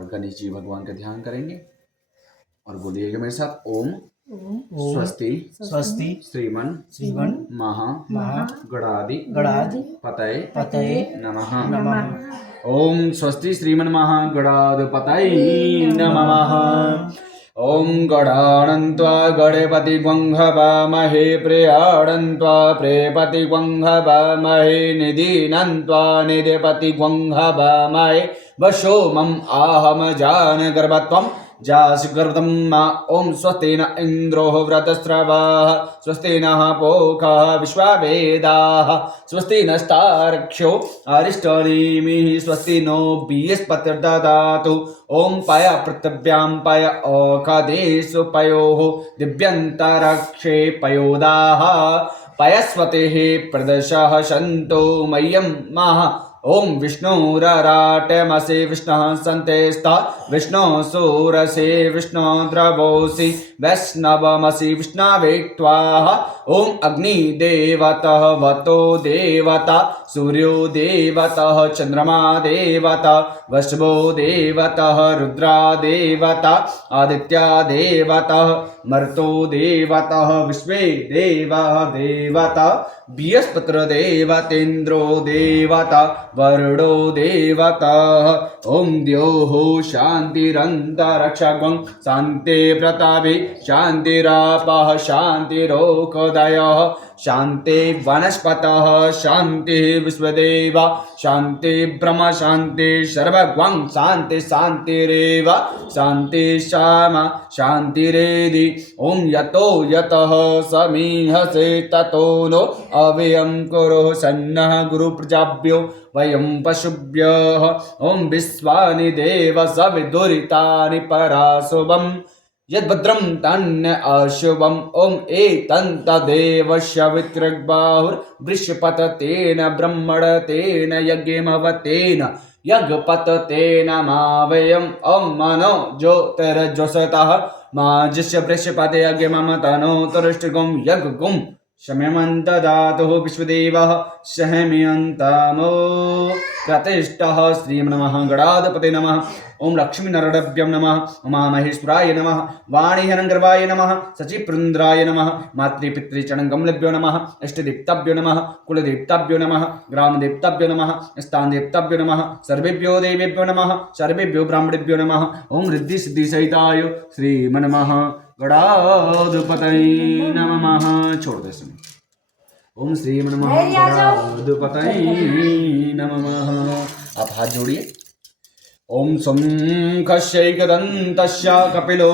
और गणेश जी भगवान का ध्यान करेंगे और बोलिएगा मेरे साथ ओम स्वस्ति स्वस्ति श्रीमन श्रीमन महा गणादि पतये पतये नमः। नमः। ओम स्वस्ति श्रीमन महागणाधिपतये नमः। ओम गणानन्त्वा गणपति गंहवामहे प्रियाणन्त्वा प्रेपति गंहवामहे निधीनन्त्वा निधिपति गंहवामहे वशोमम् आहम जान गर्भत्वम् जासगर्भं मा ओम स्वस्ति न इंद्रो व्रतस्रवाः स्वस्ति नः पूषा विश्ववेदाः स्वस्ति नस्तार्क्ष्यो अरिष्टनेमिः स्वस्ति नो बृहस्पतिर्दधातु ओम पय पृथिव्यां पय ओषधेषु पयोः दिव्यन्तरिक्षे पयोदाः पयस्वतेः प्रदशः सन्तो मह्यं महा ओम विष्णुरराटमसि विष्णुः सन्तेस्ता विष्णु सूरसे विष्णु द्रवोसि वैष्णवमसि विष्णवे त्वाः ओम अग्निदेवतः वतो देवता सूर्यो देवतः चंद्रमा देवता वृषभो देवतः रुद्रा देवता आदित्या देवतः मरुतो देवतः विश्वे देवः देवता बृहस्पतिर् देवतेन्द्रो देवता वरुणो देवता ओम द्योः शान्तिरन्तरिक्षं शान्ति प्रतापे शान्तिरापः शान्तिरोषधयः शान्ति वनस्पतः शान्ति विश्वदेव शान्ति ब्रह्म शान्ति सर्वगं शान्ति शान्तिरेव शान्ति श्यामा शान्तिरेधि ओम यतो यतः समीहसे ततो नो अव्ययं कुरु सन्नः गुरु प्रजाभ्यो वयं पशुभ्यः ओम विश्वानि देव सविदुरितानि पराशुभम् यद्भद्रं तन्न अशुभम् ओम एतन्तदेव शवितृग्बाहुर्वृषपततेन ब्रह्मणतेन यज्ञमवतेन यज्ञपततेन मावयम् ओम मनो ज्योतिर्ज्योतिषतः माजस्य वृषपते यज्ञममतनोतरुष्टिगुं यज्ञगुं शम्यमन्तदातुः विश्वदेवः सहम्यन्तामो प्रतिष्ठः श्रीमन्महागणाधिपते नमः ओम लक्ष्मीनारायणाभ्यं नमः उमामहेश्वराय नमः वाणीहरङ्गर्वाय नमः सचिपुरन्द्राय नमः मातृपितृचरणकमलेभ्यो नमः इष्टदेवताभ्यो नमः कुलदेवताभ्यो नमः ग्रामदेवताभ्यो नमः स्थानदेवताभ्यो नमः सर्वेभ्यो देवेभ्यो नमः सर्वेभ्यो ब्राह्मणेभ्यो नमः ओम रिद्धि सिद्धि सहिताय श्रीमन्महागणाधिपतये नमः। छोड़ दे सुन ओम श्रीमन्महागणाधिपतये नमः। आप हाथ जोड़िए। ओम शंखस्यैकदन्तस्य कपिलो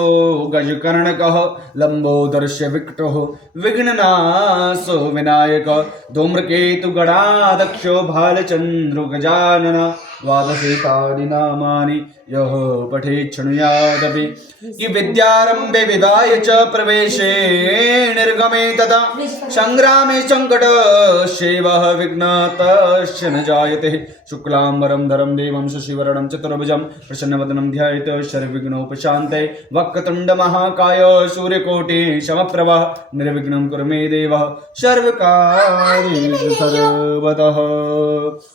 गजकर्णकः लंबोदरस्य विकटः विघ्ननाशो विनायक धूम्रकेतु गणाध्यक्षो भालचन्द्रो गजानन द्वादशेतानि नामानि यः पठेत् शृणुयादपि कि विद्यारम्भे विवाहे च प्रवेशे निर्गमे तथा संग्रामे संकटस्यैवः विघ्नतश्च न जायते शुक्लाम्बरं धरं देवं शशिवर्णं चतुर्भुजं प्रसन्नवदनं ध्यायेत् सर्वविघ्नोपशान्तये वक्रतुण्डमहाकाय सूर्यकोटि समप्रभः निर्विघ्नं कुरु मे देव सर्वकार्येषु सर्वतः।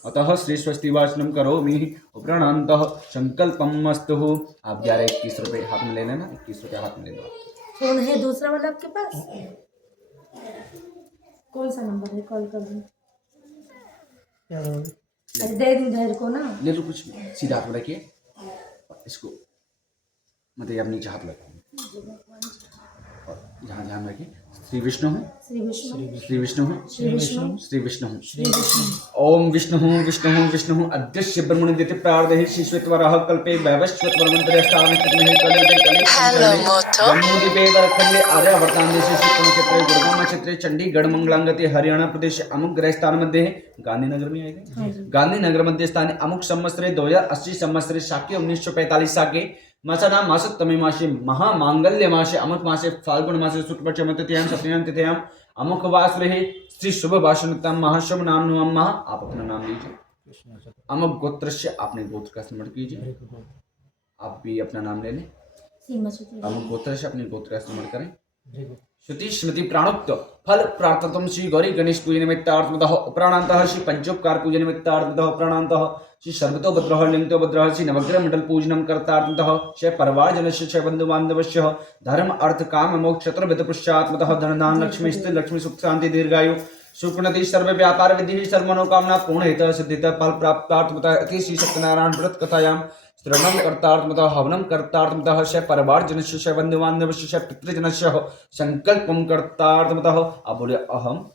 अतः श्री स्वस्ति वाचनं करोमि उपराणान्तः संकल्पमस्तु। आप 11-21 रुपये हाथ में ले लेना, 21 रुपये हाथ में ले लो। फोन है दूसरा वाला आपके पास? कौन सा नंबर है? कॉल कर दूं? अरे दे दूं धैर्य को ना। ले लो कुछ सीधा हाथ में रखिए इसको मतलब आप नीचे हाथ लगाओ और यहाँ ध्यान रखिए श्री विष्णु श्री विष्णु श्री विष्णु श्री विष्णु श्री विष्णु श्री विष्णु ओम विष्णु विष्णु विष्णु अदृश्य ब्रह्मणि दिति प्रार्धहि शिश्वेत्वरः कल्पे वैवस्वत्वरमन्त्रेष्टानि तन्महि कले जम्मूद्वीपे वरखण्डे आर्यावर्तान्देशे क्षेत्रे गुड़गांव क्षेत्रे चंडीगढ़ मंगलांगते हरियाणा प्रदेश अमुक ग्रह स्थान मध्ये गांधीनगर में आएगा गांधीनगर मध्य स्थाने अमुक संवत्सरे 2080 संवत्सरे शाके 1945 शाके मासानां मासोत्तमे मासे महामांगल्य मासे अमुक मासे फाल्गुन मासे शुक्लपक्ष तृतीयां सप्तम्यां तिथ्यां अमुक वासरे श्री शुभ भाषणतम महाशुभ नाम नमः। आप अपना नाम लीजिए। अमुक गोत्र से आपने गोत्र का स्मरण कीजिए। आप भी अपना नाम ले लें। अमुक गोत्र से अपने गोत्र का स्मरण करें। श्रुति स्मृति प्राणोक्त फल प्रार्थतम श्री गौरी गणेश पूजन निमित्तार्थतः प्राणांतः श्री पंचोपकार पूजन निमित्तार्थतः प्राणांतः श्री सर्वतो भद्रः लिंगतो भद्रः श्री नवग्रह मंडल पूजनम कर्तार्थतः श्री परिवार जनस्य श्री बंधु बांधवस्य धर्म अर्थ काम मोक्ष चतुर्विध पुरुषात्मतः धनदान लक्ष्मी स्थिर लक्ष्मी सुख शांति दीर्घायु सुकृति सर्व व्यापार विधि सर्व मनोकामना पूर्ण हित सिद्धित फल प्राप्तार्थतः इति श्री सत्यनारायण व्रत कथायां श्रवणं कर्तार्थमतः हवनं कर्तार्थमतः श परिवार जनस्य श बंधु बांधवस्य श पितृजनस्य संकल्पं कर्तार्थमतः अब बोले अहम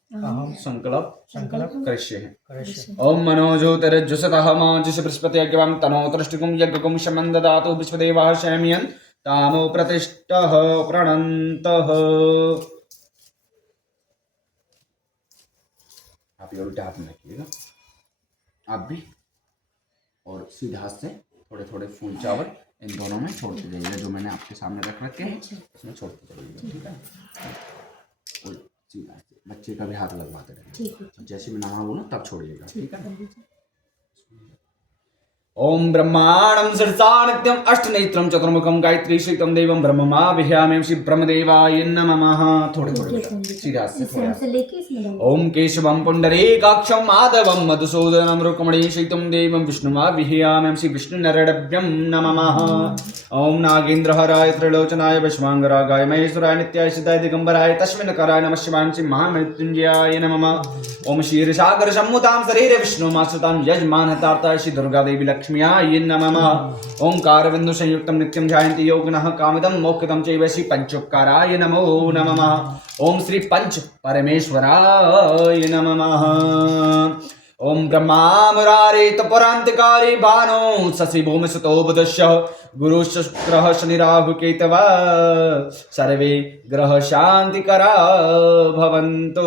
संकल्प करिष्ये ओम मनोज्योतिरज्जुषतः माजुष बृहस्पति यज्ञं तनोतृष्टिकुं यज्ञकुं शमं ददातु विश्वदेवाः शमयन् तामो प्रतिष्ठः प्रणन्तः। आप ये उल्टे हाथ में रखिएगा आप भी, और सीधे हाथ से थोड़े थोड़े फूल चावल इन दोनों में छोड़ते जाइएगा, जो मैंने आपके सामने रख रखे हैं उसमें छोड़ते जाइएगा, ठीक है। और सीधा से बच्चे का भी हाथ लगवाते रहेंगे, जैसे मैं नाम बोलूँ तब छोड़िएगा, ठीक है। ओम ब्रह्मांडं सरसा नित्यं अष्टनेत्रं चतुर्मुखं गायत्री श्रीतं देवं ब्रह्ममा विह्यामि श्री ब्रह्मदेवाय नमः। थोड़े थोड़े सीधा से थोड़ा। ओम केशवं पुंडरीकाक्षं माधवं मधुसूदनं रुक्मणी श्रीतं देवं विष्णुमा विह्यामि श्री विष्णुनरडभ्यं नमः। ओम नागेन्द्रहराय त्रिलोचनाय विश्वांगरागाय महेश्वराय नित्याय सिद्धाय दिगंबराय तस्मिन्नकाराय नमः शिवाय श्री महामृत्युंजयाय नमः। ओम क्षीरसागर सम्मुतां शरीरे विष्णुमाश्रितां यजमानहतार्ताय श्री दुर्गा देवी लक्ष्म्याय नमः। ओंकार बिंदु संयुक्तं नित्यं ध्यायन्ति योगिनः कामिदं मोक्षदं चैव श्री पंचोपकाराय नमो नमः। ओम श्री पंच परमेश्वराय नमः। ओम ब्रह्मा मुरारे तपुरांतकारी भानो शशि भूमि सुतो बुधस्य गुरु शुक्रः शनि राहु केतवः सर्वे ग्रह शांतिकरा भवन्तु।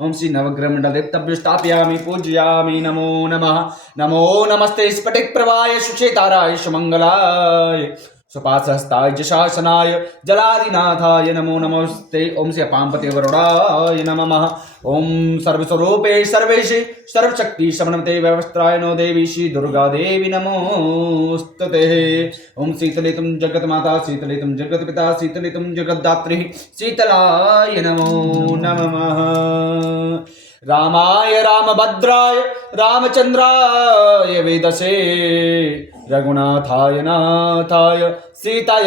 ओम श्री नवग्रह मंडल देवताभ्यो स्थापयामि पूजयामि नमो नमः। नमो नमस्ते स्फटिक प्रभाय सुचेताराय सुमंगलाय सुपासहस्ताय जशासनाय जलादिनाथाय नमो नमस्ते। ओम से पांपते वरुणाय नमः। ओम सर्वस्वरूपे सर्वेशे सर्वशक्ति समन्विते व्यवस्थाय नो देवी श्री दुर्गा देवी नमोस्तुते। ओम शीतलितं जगन्माता शीतलितं जगत्पिता शीतलितं जगद्धात्री शीतलाय नमो नमः। रामाय रामभद्राय रामचंद्राय वेदसे रघुनाथाय नाथाय सीताय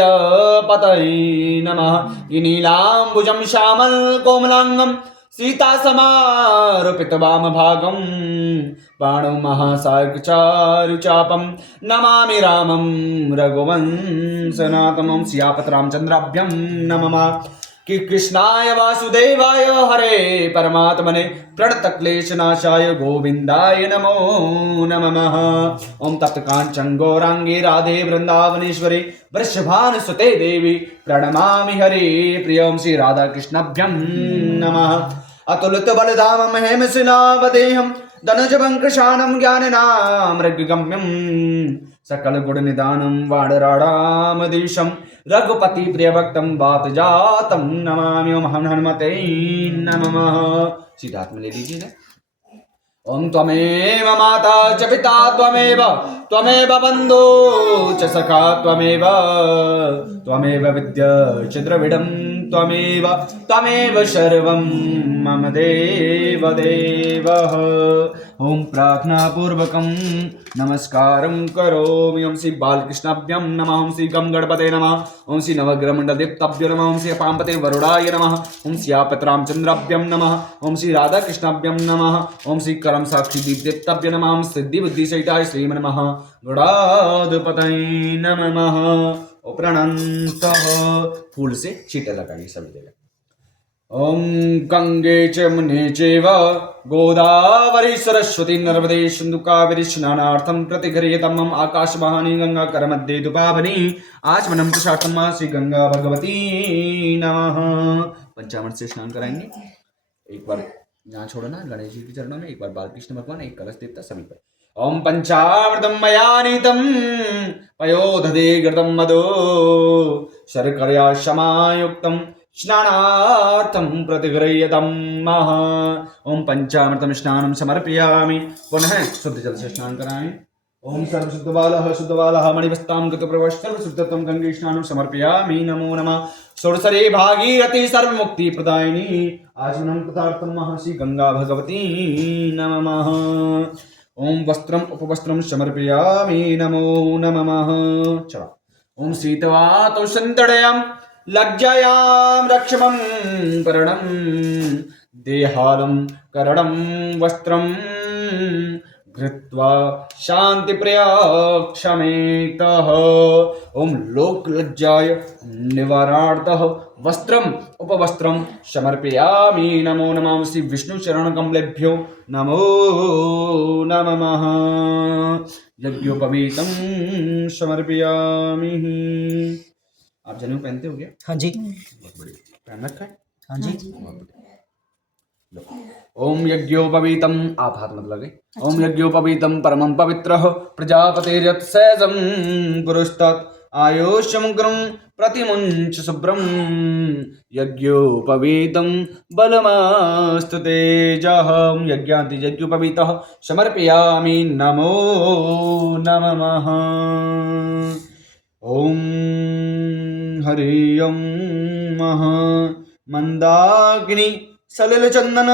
पतये नमः। नीलाम्बुजं श्यामल कोमलांगं सीता समारोपित वामभागं बाणो महासायकचारुचापं नमामि रामं रघुवंशनाथं। सियापत रामचंद्राभ्यं नमः। कि कृष्णाय वासुदेवाय हरे परमात्मने प्रणतक्लेशनाशाय गोविंदाय नमो नमः। ओम तप्त कांचन गौरांगी राधे वृंदावनेश्वरी वृषभानुसुते देवी प्रणमामि हरे प्रियं श्री राधा कृष्णाभ्यं नमः। अतुलित बलधाम महेमशिलावदेहं धनुजवंकृशानं ज्ञाननामृगम्यं सकल गुण निदानं वाडराडामधीशं रघुपति प्रियभक्तं वातजातं नमामि। ओम हनुमते नमः। सीधा हाथ में ले लीजिए ना। ओम त्वमेव माता च पिता त्वमेव बन्धु च सखा त्वमेव विद्या च द्रविडं त्वमेव सर्वं मम देव देवः। ओम प्रार्थना पूर्वकं नमस्कारं करोमि। ओम श्री बालकृष्णाभ्यं नमः। ओम श्री गम गणपते नमः। ओम श्री नवग्रह मंडल देवताभ्यो नमः। ओम श्री पांपते वरुणाय नमः। ओम श्री आपत रामचंद्राभ्यं नमः। ओम श्री राधा कृष्णाभ्यं नमः। ओम श्री करम साक्षी दीप देवताभ्य नमः। ओम सिद्धि बुद्धि सहिताय श्रीमन् नमः गणाधिपतये नमः। प्रणन्तः फूल से छींटे लगाइए सभी जगह। ओम गंगे च यमुने चैव गोदावरी सरस्वती नर्मदे सिंधु कावेरी स्नानार्थं प्रतिगृह्यतमम् आकाशवाहिनी गंगा करमध्ये दुपावनी आचमनं प्रसादम् श्री गंगा भगवती नमः। पंचामृत से स्नान कराएंगे। एक बार यहाँ छोड़ो ना गणेश जी के चरणों में, एक बार बालकृष्ण भगवान, एक कलश देवता सभी पर। ओम पंचामृतं मया नीतं पयोदधे घृतं मधु शर्करया समायुक्तं स्नानार्थं प्रतिगृह्यतं मः। ओम पंचामृतं स्नानं समर्पयामि। पुनः शुद्ध जल से स्नान कराएं। ओम सर्वशुद्धबालः शुद्धबालः मणिवस्तां गतप्रवश्चर्वशुद्धत्वं गंगे स्नानं समर्पयामि नमो नमः षोडशरे भागीरथी सर्वमुक्तिप्रदायिनी आचमनं कृतार्थं महर्षि गंगा भगवती नमः ओम वस्त्रम् उपवस्त्रं समर्पयामि नमो नमः चला ओम शीतवातौ सन्तडयां लज्जायां रक्षमं करणं देहालं करणं वस्त्रं धृत्वा शान्तिप्रिया क्षमेतः ओम लोकलज्जाय निवारणार्थः वस्त्रम् उपवस्त्रं समर्पयामि नमो नमः श्री विष्णु चरणकमलेभ्यो नमो नमः यज्ञोपवीतं समर्पयामि। आप जनेऊ पहनते हो क्या? हाँ जी। बहुत बढ़िया, पहन रखा है? हाँ जी। ओम यज्ञोपवीतम, आप हाथ मत लगे। ओम यज्ञोपवीतम परमं पवित्रः प्रजापतिर्यत्सेजं पुरुषतत् आयुष्यमुग्रं प्रतिमुञ्च शुभ्रं यज्ञोपवीतं बलमास्तु तेजः यज्ञान्ति यज्ञोपवीतः समर्पयामि नमो नमः। ओम हरि ओम मः मंदाग्नि सलिल चंदन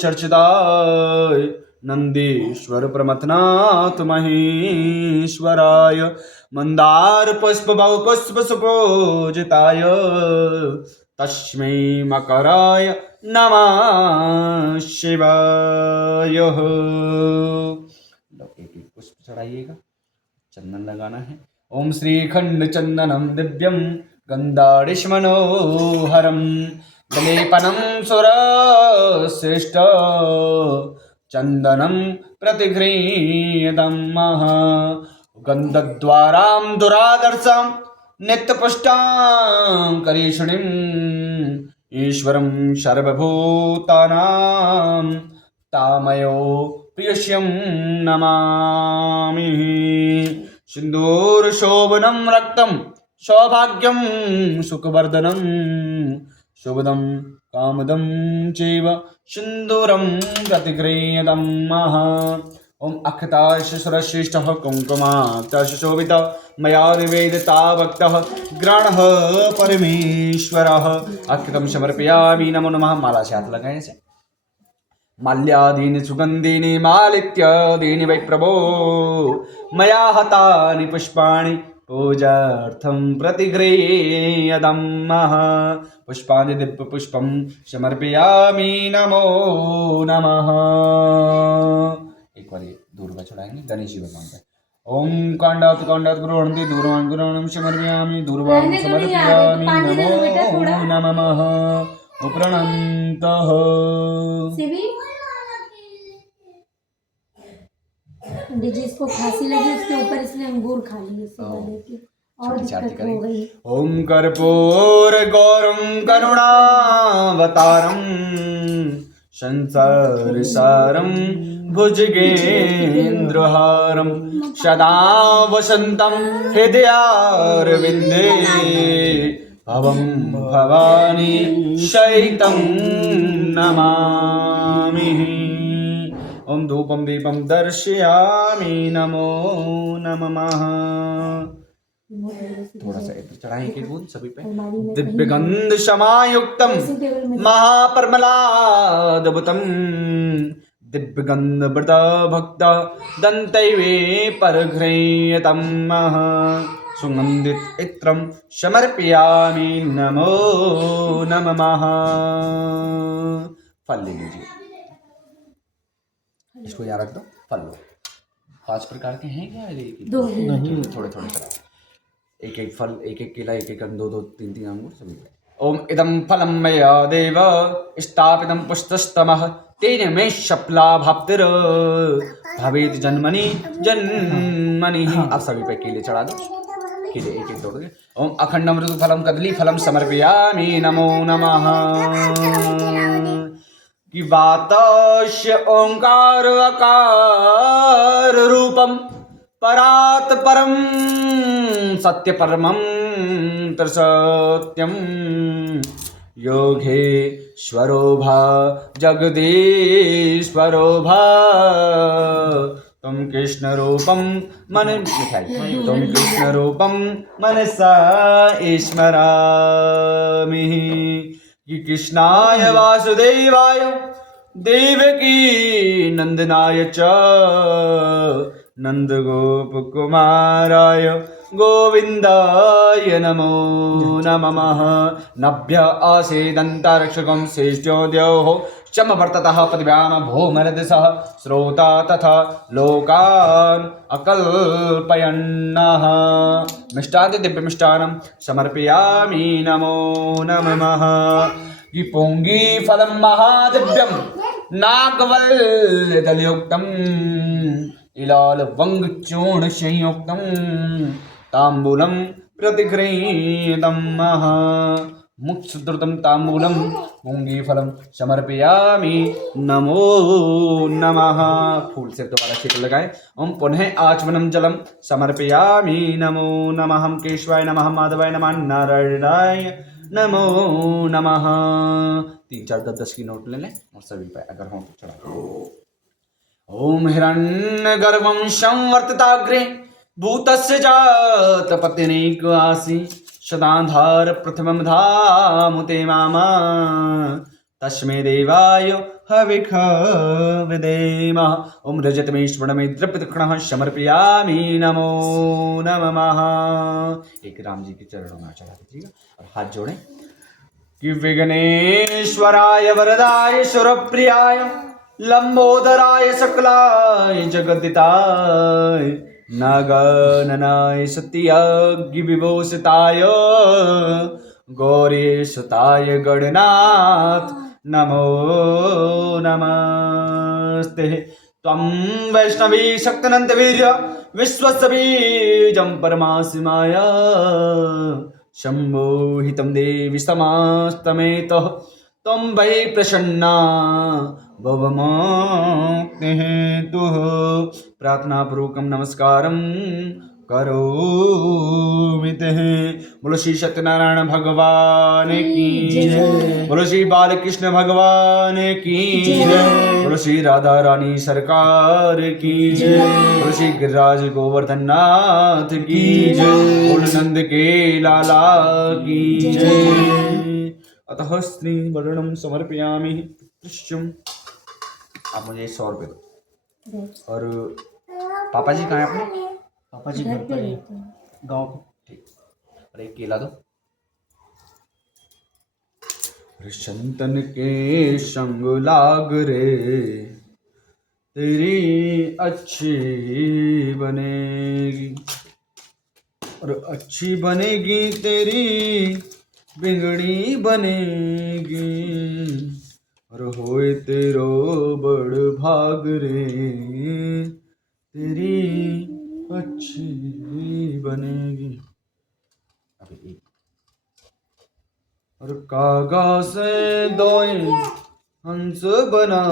चर्चिताय नंदीश्वर प्रमथनाथ महेश्वराय मंदार पुष्प बहु पुष्प सुपूजिताय तस्मै मकराय नमः शिवाय। एक एक पुष्प चढ़ाइएगा, चंदन लगाना है। ओम श्रीखंड चंदनम दिव्यम गंधारिष्मनोहरम लेपनं सुरश्रेष्ठ चंदनं प्रतिगृह्यतं गंधद्वारां दुरादर्शां नित्यपुष्टां करीषणीं ईश्वरं सर्वभूतानां तामयो प्रियस्यं नमामि। सिन्दूरशोभनं रक्तं सौभाग्यं सुखवर्धनं शुभदं कामदं चैव सिन्दूरं प्रतिगृह्यतं ओम अक्षताश सुरश्रेष्ठः कुङ्कुमाक्षताश शोभितः मया निवेदिता भक्तः ग्रहणः परमेश्वरः अक्षतं समर्पयामि नमो नमः। माला से हाथ लगाएं ऐसे। माल्यादीनि सुगंधीनि मालित्यादीनि वै प्रभो मया हतानि पुष्पाणि पूजार्थं प्रतिगृह्यतं पुष्पाणि दिव्य पुष्पं समर्पयामि नमो नमः। एक बार ये दूर्वा चढ़ाएंगे गणेश जी भगवान पे। ओम कांडात कांडात गृह्णन्ति दूर्वां गृह्णं समर्पयामि दूर्वां समर्पयामि नमो नमः। प्रणन्तः जिसको खांसी लगी उसके ऊपर इसने अंगूर खा लिए और दिक्कत हो गई। ओम कर्पूर गौरम करुणावतारम संसार सारम भुजगेन्द्रहारम सदा वसंतम हृदयारविंदे भवं भवानी शैतं नमामि। ओम धूपम दीपम दर्शयामि नमो नमः। थोड़ा सा इधर चढ़ाएं एक बूंद सभी पे। दिव्य गंध समायुक्तम महापरमलादभुतम दिव्य गंध व्रत भक्त दंतैवे परघ्रयतम सुगंधित इत्रम समर्पयामि नमो नमः। फल ले लीजिए, इसको यहाँ रख दो। फल लो। 5 प्रकार के हैं क्या? दो थोड़े थोड़े एक एक फल, एक एक केला, एक एक दो दो तीन तीन अंगूर सभी। ओम इदं फलं मया देव स्थापितं पुष्टस्तमः तेन मे शप्ला भाप्तिर भवेत् जन्मनि जन्मनि। आप सभी पे केले चढ़ा दो, केले एक एक तोड़ के। ओम अखंडं मृदु फलं कदली फलं समर्पयामि नमो नमः। कि वातस्य ओंकार अकार रूपम परात् परम सत्य परमं त्रिसत्यं योगेश्वरो भा जगदीश्वरो भा तुम कृष्ण रूपम मन मिठाई तुम कृष्ण रूपम मनसा स्मरामि कि कृष्णाय वासुदेवाय देवकी नंदनाय च नन्दगोपकुमाराय गोविन्दाय नमो नमः नभ्य आसेदन्तारक्षकं श्रेष्ठोद्योः शमवर्ततः पदव्याम भूमरदिशः श्रोता तथा लोकान् अकल्पयन्नः मिष्टादि दिव्यमिष्टानं समर्पयामि नमो नमः कि पुंगी फलं महादिव्यं नागवल्यदलयुक्तम् इलालवङ्गचूर्ण संयुक्तं ताम्बूलं प्रतिगृहीतं मुत्सुद्रुतं ताम्बूलं पुंगीफलं समर्पयामि नमो नमः। फूल से दोबारा छींट लगाए। ओम पुनः आचमनम जलम समर्पयामि नमो नमः केशवाय नमः माधवाय नमः नारायणाय नमो नमः। 3 4 10 10 की नोट ले लें और सभी पे अगर हो तो चढ़ा। ओम हिरण्यगर्भं संवर्तिताग्रे भूतस्य जातपतिनेक आसि सदाधार प्रथमं धामुते मामा तस्मै देवाय हविखा विदेमः। ओम रजतमेश्वरमे द्रव्यदक्षिणः समर्पयामि नमो नमः। एक राम जी के चरणों में चढ़ा दीजिएगा और हाथ जोड़ें कि विघ्नेश्वराय वरदाय सुरप्रियाय लंबोदराय सकलाय जगदिताय नागाननाय सत्याग्नि विभूषिताय गौरीसुताय गणनाथ नमो नमस्ते। त्वं वैष्णवी शक्तनन्तवीर्य विश्वस्य बीजं परमासिमाय शम्भोहितं देवि समास्तमेतः त्वं वै प्रसन्ना भवमुक्तिहेतुः प्रार्थनापूर्वकं नमस्कारं करोमि ते। बोलो श्री सत्यनारायण भगवान की जय। बोलो श्री बालकृष्ण भगवान की जय। बोलो श्री राधा रानी सरकार की जय। बोलो श्री गिरिराज गोवर्धन नाथ की जय। बोलो नंद के लाला की जय। अतः स्त्री वर्णम समर्पयामि दृश्यम। आप मुझे 100 रुपये दो। और पापा जी कहाँ हैं अपने? पापा जी घर पर ही गाँव को। ठीक। और एक केला दो। संतन के संग लाग रे तेरी अच्छी बनेगी और अच्छी बनेगी तेरी बिगड़ी बनेगी और होए तेरो बड़ भाग रे तेरी अच्छी बनेगी। अभी एक और कागा से दोए हंस बना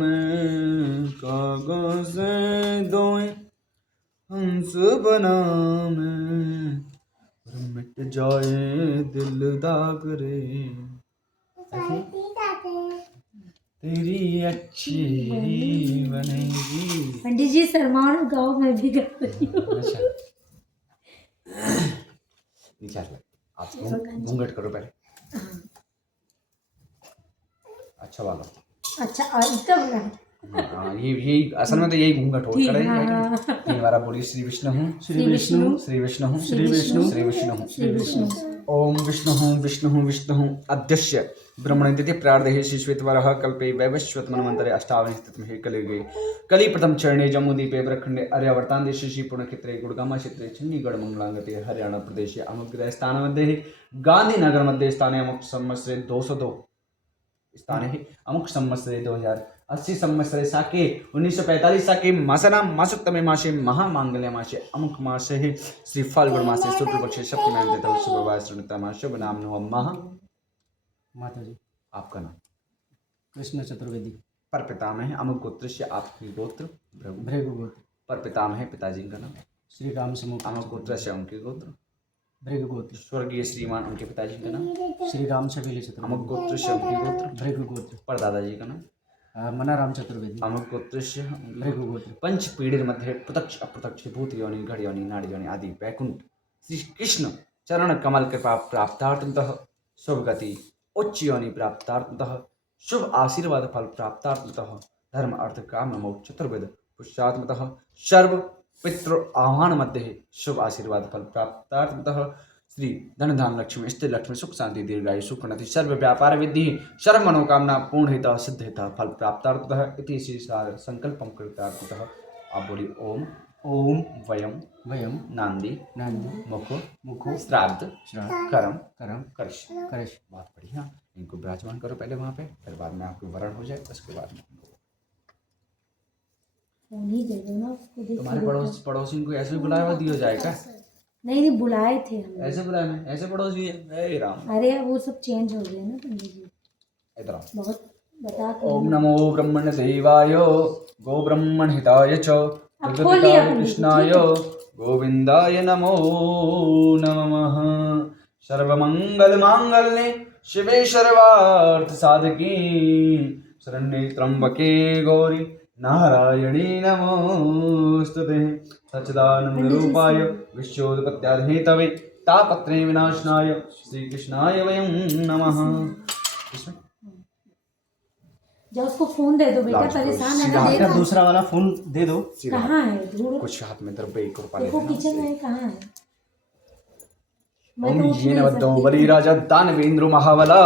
मैं कागा से दोए हंस बना मैं और मिट जाए दिल दाग रे तेरी अच्छी बनेगी। पंडित जी शर्माओ गाँव में भी कर रही हूँ। अच्छा नीचे आप घूंघट करो पहले। अच्छा वाला। अच्छा और इतना बड़ा है। हाँ यही असल में तो यही घूंघट हो ठीक, करे हाँ। ये हमारा बोली श्री विष्णु हूँ श्री विष्णु श्री विष्णु हूँ श्री विष्णु श्री विष्णु हूँ श्री विष्णु। ओम विष्णु अद्यस्य ब्रह्मण द्वितीय प्रार्धे श्रीश्वेतवरः कल्पे वैवस्वत मनमंतरे अष्टावनि स्थितमहे कलियुगे कलि प्रथम चरणे जम्मूद्वीपे प्रखंडे आर्यावर्तां देशे श्रीपुरक्षेत्रे गुड़गामा क्षेत्रे चंडीगढ़ मंगलांगते हरियाणा प्रदेशे अमुग्रह स्थानमध्ये गांधीनगर मध्ये स्थाने अमुक संवत्सरे 202 स्थाने अमुक संवत्सरे 2080 संवत्सरे साके 1945 साके मासनाम मासोत्तमे मासे महामांगल्य मासे अमुक मासे श्री फाल्गुन मासे शुक्ल पक्षे सप्तमी देवता शुभवार श्रीनिता शुभ नाम नवम्मा। माता जी आपका नाम? कृष्ण चतुर्वेदी। पर पितामह है अमुक गोत्र से आपकी गोत्र भृगु गोत्र। पर पितामह है पिताजी का नाम? श्री राम समूह। अमुक गोत्र से उनके गोत्र भृगु गोत्र। स्वर्गीय श्रीमान उनके पिताजी का नाम? श्री राम छबीले चतुर्वेदी। अमुक गोत्र से उनके गोत्र भृगु गोत्र। पर दादाजी का नाम? मनाराम चतुर्वेदी। अमुकोत्तरस्य भृगुगोत्र। पंच पीढ़िर मध्ये प्रत्यक्ष अप्रत्यक्ष भूत योनि घड़ योनि नाड़ी योनि आदि वैकुंठ श्री कृष्ण चरण कमल कृपा प्राप्तार्थतः शुभ गति उच्च योनि प्राप्तार्थतः शुभ आशीर्वाद फल प्राप्तार्थतः धर्म अर्थ काम मोक्ष चतुर्वेद पुरुषात्मतः सर्व पितृ आह्वान मध्य शुभ आशीर्वाद फल प्राप्तार्थतः श्री धन धाम लक्ष्मी स्थिर लक्ष्मी सुख शांति दीर्घायु सुख उन्नति सर्व व्यापार विद्धि सर्व मनोकामना पूर्ण हिता सिद्ध हिता फल प्राप्तार्थतः इति श्री संकल्पम कृतार्थतः आप बोली ओम ओम वयम वयम नांदी नांदी मुखो मुखो श्राद्ध श्राद्ध करम करम करश करेश। बहुत बढ़िया। इनको विराजमान करो पहले वहां पे, फिर बाद में आपको वरण हो जाए, उसके बाद में फोन ही दे दो ना उसको, देख तुम्हारे के पड़ोसी को ऐसे भी बुलाया हुआ दिया जाएगा। नहीं नहीं, बुलाए थे हम। ऐसे बुलाए में ऐसे पड़ोसी है। हे राम। अरे वो सब चेंज हो गया ना पंडित जी, इधर आओ। बहुत बता के। ओम नमो ब्रह्मण देवाय गो ब्रह्मण हिताय च अब खोल लिया पंडित जी, कृष्णाय ठीक है। गोविंदाय नमो नमः। सर्वमंगल मांगल्ये शिवे सर्वार्थ साधकी शरण्ये त्र्यंबके गौरी नारायणी नमोस्तुते। सच्चिदानंद रूपाय विश्वोत्पत्त्यादिहेतवे तापत्रय विनाशनाय श्री कृष्णाय वयं नमः। इसमें जब उसको फोन दे दो बेटा, लास्ट परेशान है सीधा ना, दे बेटा दो। दूसरा वाला फोन दे दो। कहाँ है ढूंढो, कुछ हाथ में द्रव्य को पा देखो लेना। किचन में कहाँ है। मैं ओम तो उठ येन नहीं वद्दो सकती। बलिराजा दानवेन्द्रो महाबला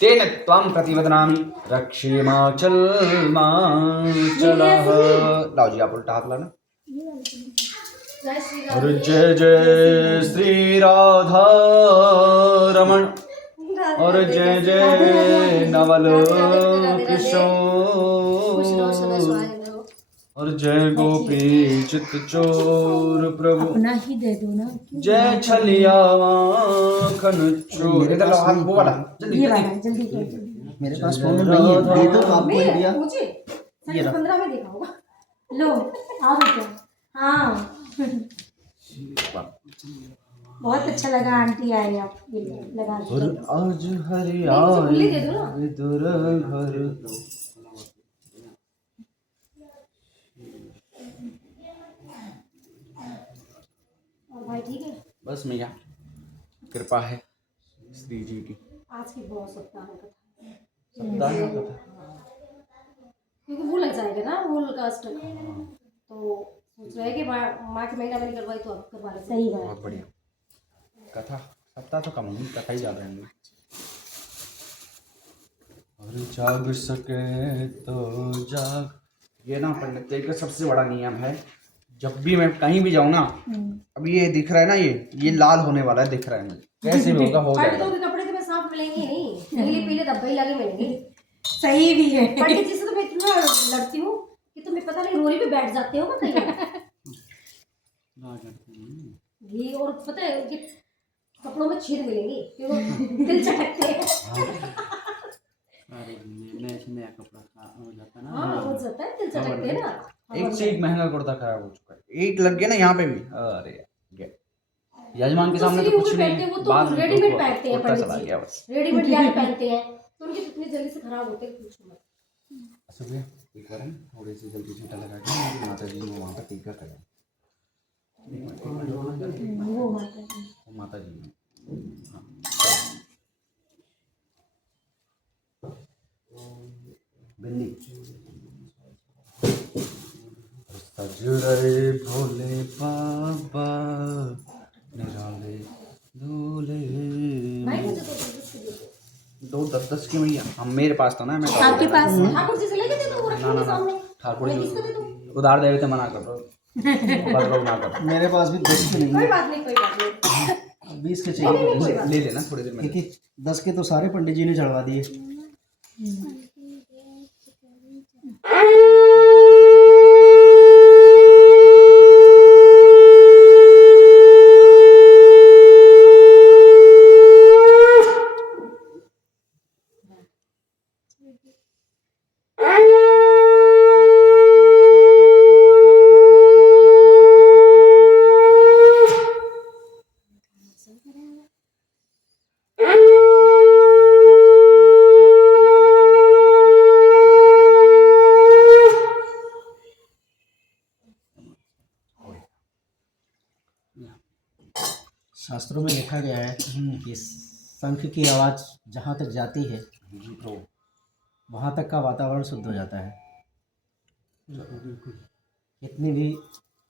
तेन त्वां प्रतिवदनामि रक्षेमाचलमाचलः। लाओ जी आप उल्टा हाथ लाना। और जय जय श्री राधा रमण और जय जय नवल किशोर और जय गोपी चित चोर प्रभु अपना ही दे दो ना, क्यों जय छलिया माखन चोर। इधर लो हाथ वो वाला जल्दी ये जल्दी। वाला जल्दी कर जल्दी। मेरे पास फोन नहीं है, दे दो तो आपको ही दिया। ये रहा। 15 में देखा होगा। लो आओ बेटा। हाँ बहुत अच्छा लगा आंटी आए आप, ये लगा दो। और आज हरि खुली दे दो ना। आए विदुर घर और भाई ठीक है। बस मैया कृपा है श्री जी की। आज की बहुत सप्ताह है कथा, सप्ताह है कथा। क्योंकि वो लग जाएगा ना वूल कास्ट, तो सोच रहे हैं कि माँ के महीना में नहीं करवाई तो अब करवा लेते। सही बात। बहुत बढ़िया कथा। सप्ताह तो कम होगी, कथा ही ज़्यादा रहेंगे। और जाग सके तो जाग, ये ना पंडित जी का सबसे बड़ा नियम है। जब भी मैं कहीं भी जाऊँ ना, अभी ये दिख रहा है ना, ये लाल होने वाला है, दिख रहा है मुझे, कैसे भी होगा हो जाएगा। पंडितों के कपड़े तो मैं साफ मिलेंगे नहीं, नीले पीले धब्बे ही लगे मिलेंगे। सही भी है। पंडित जी से तो मैं इतना लड़ती हूँ कि तुम्हें पता नहीं रोरी पे बैठ जाते हो कहीं। ये और पता है कि कपड़ों में छेद मिलेंगे, क्यों दिल चटकते हैं। अरे नया कपड़ा हो जाता ना। हाँ हो जाता है, दिल चटकते हैं ना। एक से एक महंगा कुर्ता खराब हो चुका है, एक लग गया ना यहाँ पे भी। अरे गया यजमान के सामने तो कुछ नहीं, वो तो बाद में रेडीमेड तो पहनते हैं कुर्ता चला पंडित गया जी, बस। रेडीमेड यार पहनते हैं, तो उनके कितनी जल्दी से खराब होते हैं पूछो मत। अच्छा भैया एक बार ना थोड़ी सी जल्दी छींटा लगा के माता जी ने वहाँ पर टीका करें। वो माता जी। वो माता जी ने हाँ, बिल्ली सज रहे भोले बाबा निराले दूल्हे। भाई मुझे तो दस के दे दो। 2 10 की भैया हम मेरे पास तो ना, मैं आपके पास है? ठाकुर जी से लेके दे दो, वो रखे हैं सामने। ठाकुर मैं जी किसको दे दूं? उधार देवे तो मना कर दो, बदलो ना करो। मेरे पास भी 10 के नहीं कोई है, बात नहीं, कोई बात नहीं। 20 के नहीं, नहीं, चाहिए। कोई बात ले लेना थोड़ी देर में। क्योंकि 10 के तो सारे पंडित जी ने चढ़वा दिए। शास्त्रों में लिखा गया है कि शंख की आवाज़ जहाँ तक जाती है वहाँ तक का वातावरण शुद्ध हो जाता है। कितनी भी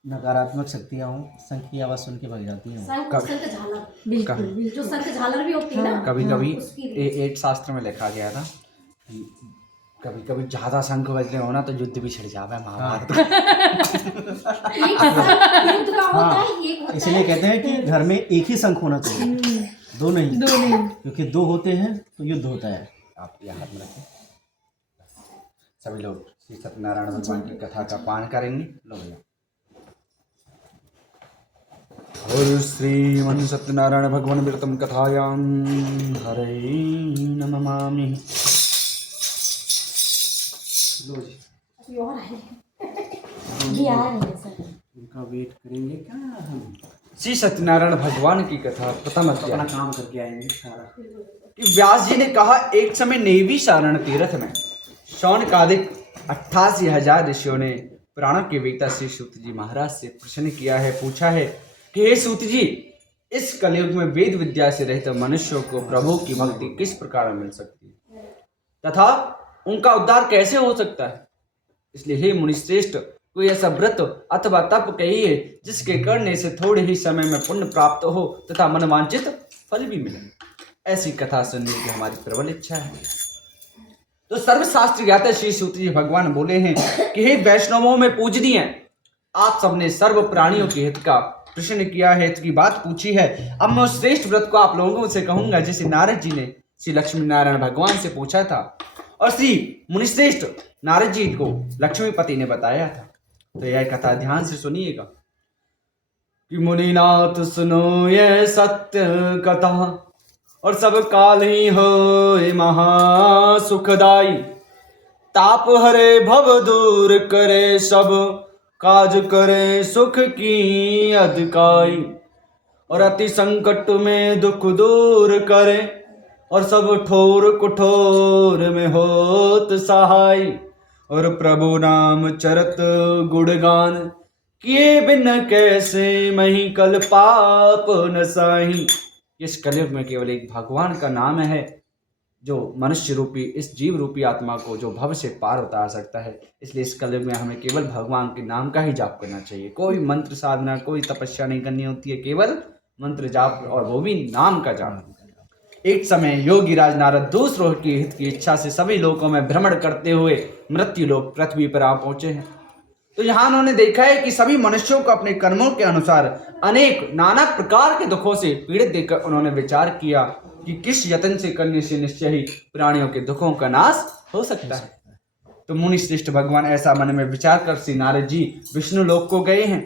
नकारात्मक शक्तियाँ हों, शंख की आवाज़ सुन के भाग जाती हैं। शंख झालर, बिल्कुल जो शंख झालर भी होती है ना, कभी कभी उसकी एक शास्त्र में लिखा गया था कि कभी कभी ज्यादा शंख बजने हो ना तो युद्ध भी छिड़ जावे महाभारत। एक युद्ध का होता है, एक होता इसलिए कहते हैं कि घर में एक ही शंख होना चाहिए, दो नहीं, क्योंकि दो होते हैं तो युद्ध होता है। आप यहाँ हाथ में रखें। सभी लोग श्री सत्यनारायण भगवान की कथा का पान करेंगे। लो भैया। और श्रीमन सत्यनारायण भगवान विरतम कथायां हरे नमामि। लो जी। अभी और है। ये आ रहे हैं सर। उनका वेट करेंगे क्या हम? श्री सत्यनारायण भगवान की कथा प्रथम अपना अध्याय। काम करके आएंगे सारा। कि व्यास जी ने कहा, एक समय नेवी सारण तीर्थ में शौनकादिक 88,000 ऋषियों ने पुराणों के वेता श्री सूत जी महाराज से प्रश्न किया है, पूछा है कि हे सूत जी, इस कलयुग में वेद विद्या से रहित मनुष्यों को प्रभु की भक्ति किस प्रकार मिल सकती है तथा उनका उद्धार कैसे हो सकता है। इसलिए हे मुनिश्रेष्ठ, कोई ऐसा व्रत अथवा तप कहिए जिसके करने से थोड़े ही समय में पुण्य प्राप्त हो तथा मनवांचित फल भी मिले। ऐसी कथा सुनने की हमारी प्रबल इच्छा है। तो सर्वशास्त्र ज्ञाता श्री सूत जी भगवान बोले हैं कि हे वैष्णवों में पूजनीय, आप सबने सर्व प्राणियों के हित का प्रश्न किया है, हित की बात पूछी है। अब मैं उस श्रेष्ठ व्रत को आप लोगों से कहूंगा जिसे नारद जी ने श्री लक्ष्मी नारायण भगवान से पूछा था और श्री मुनिश्रेष्ठ नारद जी को लक्ष्मीपति ने बताया था। तो यह कथा ध्यान से सुनिएगा कि मुनिनाथ सुनो ये सत्य कथा और सब काल ही हो महा सुखदाई। ताप हरे भव दूर करे सब काज करे सुख की अधिकाई। और अति संकट में दुख दूर करे और सब ठोर कुठोर में होत सहाय। और प्रभु नाम चरत गुणगान किए बिन कैसे मही कल पाप न साही। इस कलयुग में केवल एक भगवान का नाम है जो मनुष्य रूपी इस जीव रूपी आत्मा को जो भव से पार उतार सकता है। इसलिए इस कलयुग में हमें केवल भगवान के नाम का ही जाप करना चाहिए। कोई मंत्र साधना, कोई तपस्या नहीं करनी होती है, केवल मंत्र जाप, और वो भी नाम का जाप। एक समय योगी राज नारद दूसरों की हित की इच्छा से सभी लोकों में भ्रमण करते हुए मृत्यु लोक पृथ्वी पर आ पहुंचे हैं। तो यहाँ उन्होंने देखा है कि सभी मनुष्यों को अपने कर्मों के अनुसार अनेक नाना प्रकार के दुखों से पीड़ित देखकर उन्होंने विचार किया कि किस यत्न से करने से निश्चय ही प्राणियों के दुखों का नाश हो सकता है। तो मुनि श्रेष्ठ भगवान ऐसा मन में विचार कर श्री नारद जी विष्णु लोक को गए हैं।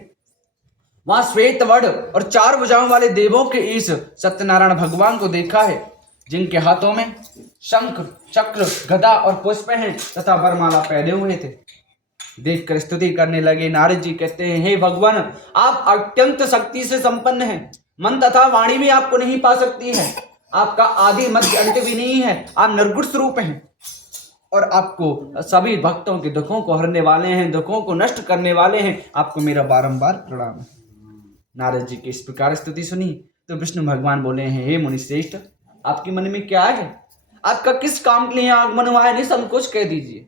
वहां श्वेत वर्ण और 4 भुजाओं वाले देवों के इस सत्यनारायण भगवान को देखा है, जिनके हाथों में शंख, चक्र, गदा और पुष्प हैं तथा वरमाला पहने हुए थे। देखकर स्तुति करने लगे। नारद जी कहते हैं, हे भगवान, आप अत्यंत शक्ति से संपन्न हैं। मन तथा वाणी भी आपको नहीं पा सकती है। आपका आदि मध्य अंत भी नहीं है। आप निर्गुण स्वरूप हैं और आपको सभी भक्तों के दुखों को हरने वाले हैं, दुखों को नष्ट करने वाले हैं। आपको मेरा बारंबार प्रणाम है। नारद जी की इस प्रकार स्तुति सुनी तो विष्णु भगवान बोले हैं, हे मुनिश्रेष्ठ, आपके मन में क्या है? आपका किस काम के लिए आगमन हुआ है, निसंकोच कह दीजिए।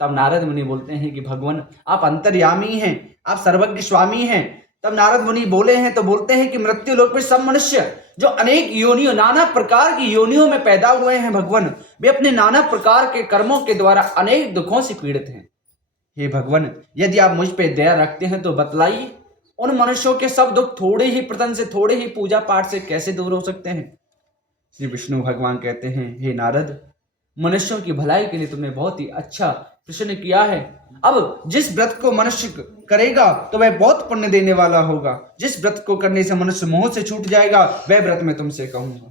तब नारद मुनि बोलते हैं कि भगवान, आप अंतर्यामी हैं, आप सर्वज्ञ स्वामी हैं। तब नारद मुनि बोले हैं तो बोलते हैं कि मृत्यु लोक में सब मनुष्य जो अनेक योनियों, नाना प्रकार की योनियों में पैदा हुए हैं भगवान, वे अपने नाना प्रकार के कर्मों के द्वारा अनेक दुखों से पीड़ित हैं। हे भगवान, यदि आप मुझ पे दया रखते हैं तो बतलाइए, उन मनुष्यों के सब दुख थोड़े ही प्रतन से, थोड़े ही पूजा पाठ से कैसे दूर हो सकते हैं? श्री विष्णु भगवान कहते हैं, हे नारद, मनुष्यों की भलाई के लिए तुमने बहुत ही अच्छा प्रश्न किया है। अब जिस व्रत को मनुष्य करेगा तो वह बहुत पुण्य देने वाला होगा। जिस व्रत को करने से मनुष्य मोह से छूट जाएगा वह व्रत मैं तुमसे कहूंगा।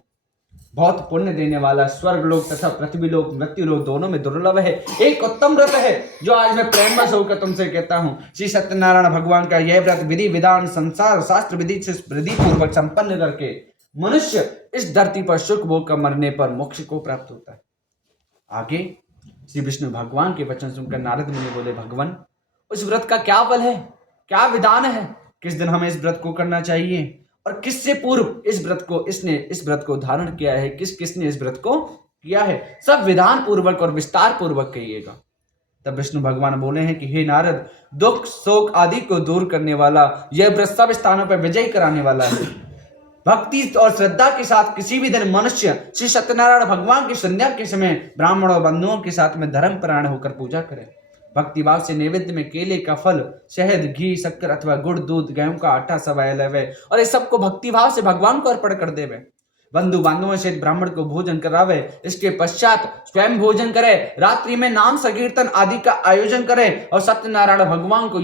बहुत पुण्य देने वाला स्वर्ग लोक तथा पृथ्वी लोक, मृत्यु लोक दोनों में दुर्लभ है। एक उत्तम व्रत है जो आज मैं प्रेमवश होकर तुमसे कहता हूँ। श्री सत्यनारायण भगवान का यह व्रत विधि विधान संसार शास्त्र विधि से विधि पूर्वक संपन्न करके मनुष्य इस धरती पर सुख भोग कर मरने पर मोक्ष को प्राप्त होता है। आगे श्री विष्णु भगवान के वचन सुनकर नारद मुनि बोले, भगवान, उस व्रत का क्या फल है, क्या विधान है, किस दिन हमें इस व्रत को करना चाहिए और किससे पूर्व इस व्रत को धारण किया है, किसने इस व्रत को किया है, सब विधान पूर्वक और विस्तार पूर्वक कहिएगा। तब विष्णु भगवान बोले हैं कि हे नारद, दुख शोक आदि को दूर करने वाला यह व्रत सब स्थानों पर विजय कराने वाला है। भक्ति और श्रद्धा के साथ किसी भी दिन मनुष्य श्री सत्यनारायण भगवान की संध्या के समय ब्राह्मण और बंधुओं के साथ में धर्म परायण होकर पूजा करें। भक्तिभाव से नैवेद्य में केले का फल, शहद, घी, शक्कर अथवा गुड़, दूध, गेहूं का आटा सवाए लेवे और इस सबको भक्तिभाव से भगवान को अर्पण कर देवे। बंधु बांधवों से ब्राह्मण को भोजन करावे, इसके पश्चात स्वयं भोजन करे, रात्रि में नाम संकीर्तन आदि का आयोजन करे और सत्यनारायण भगवान को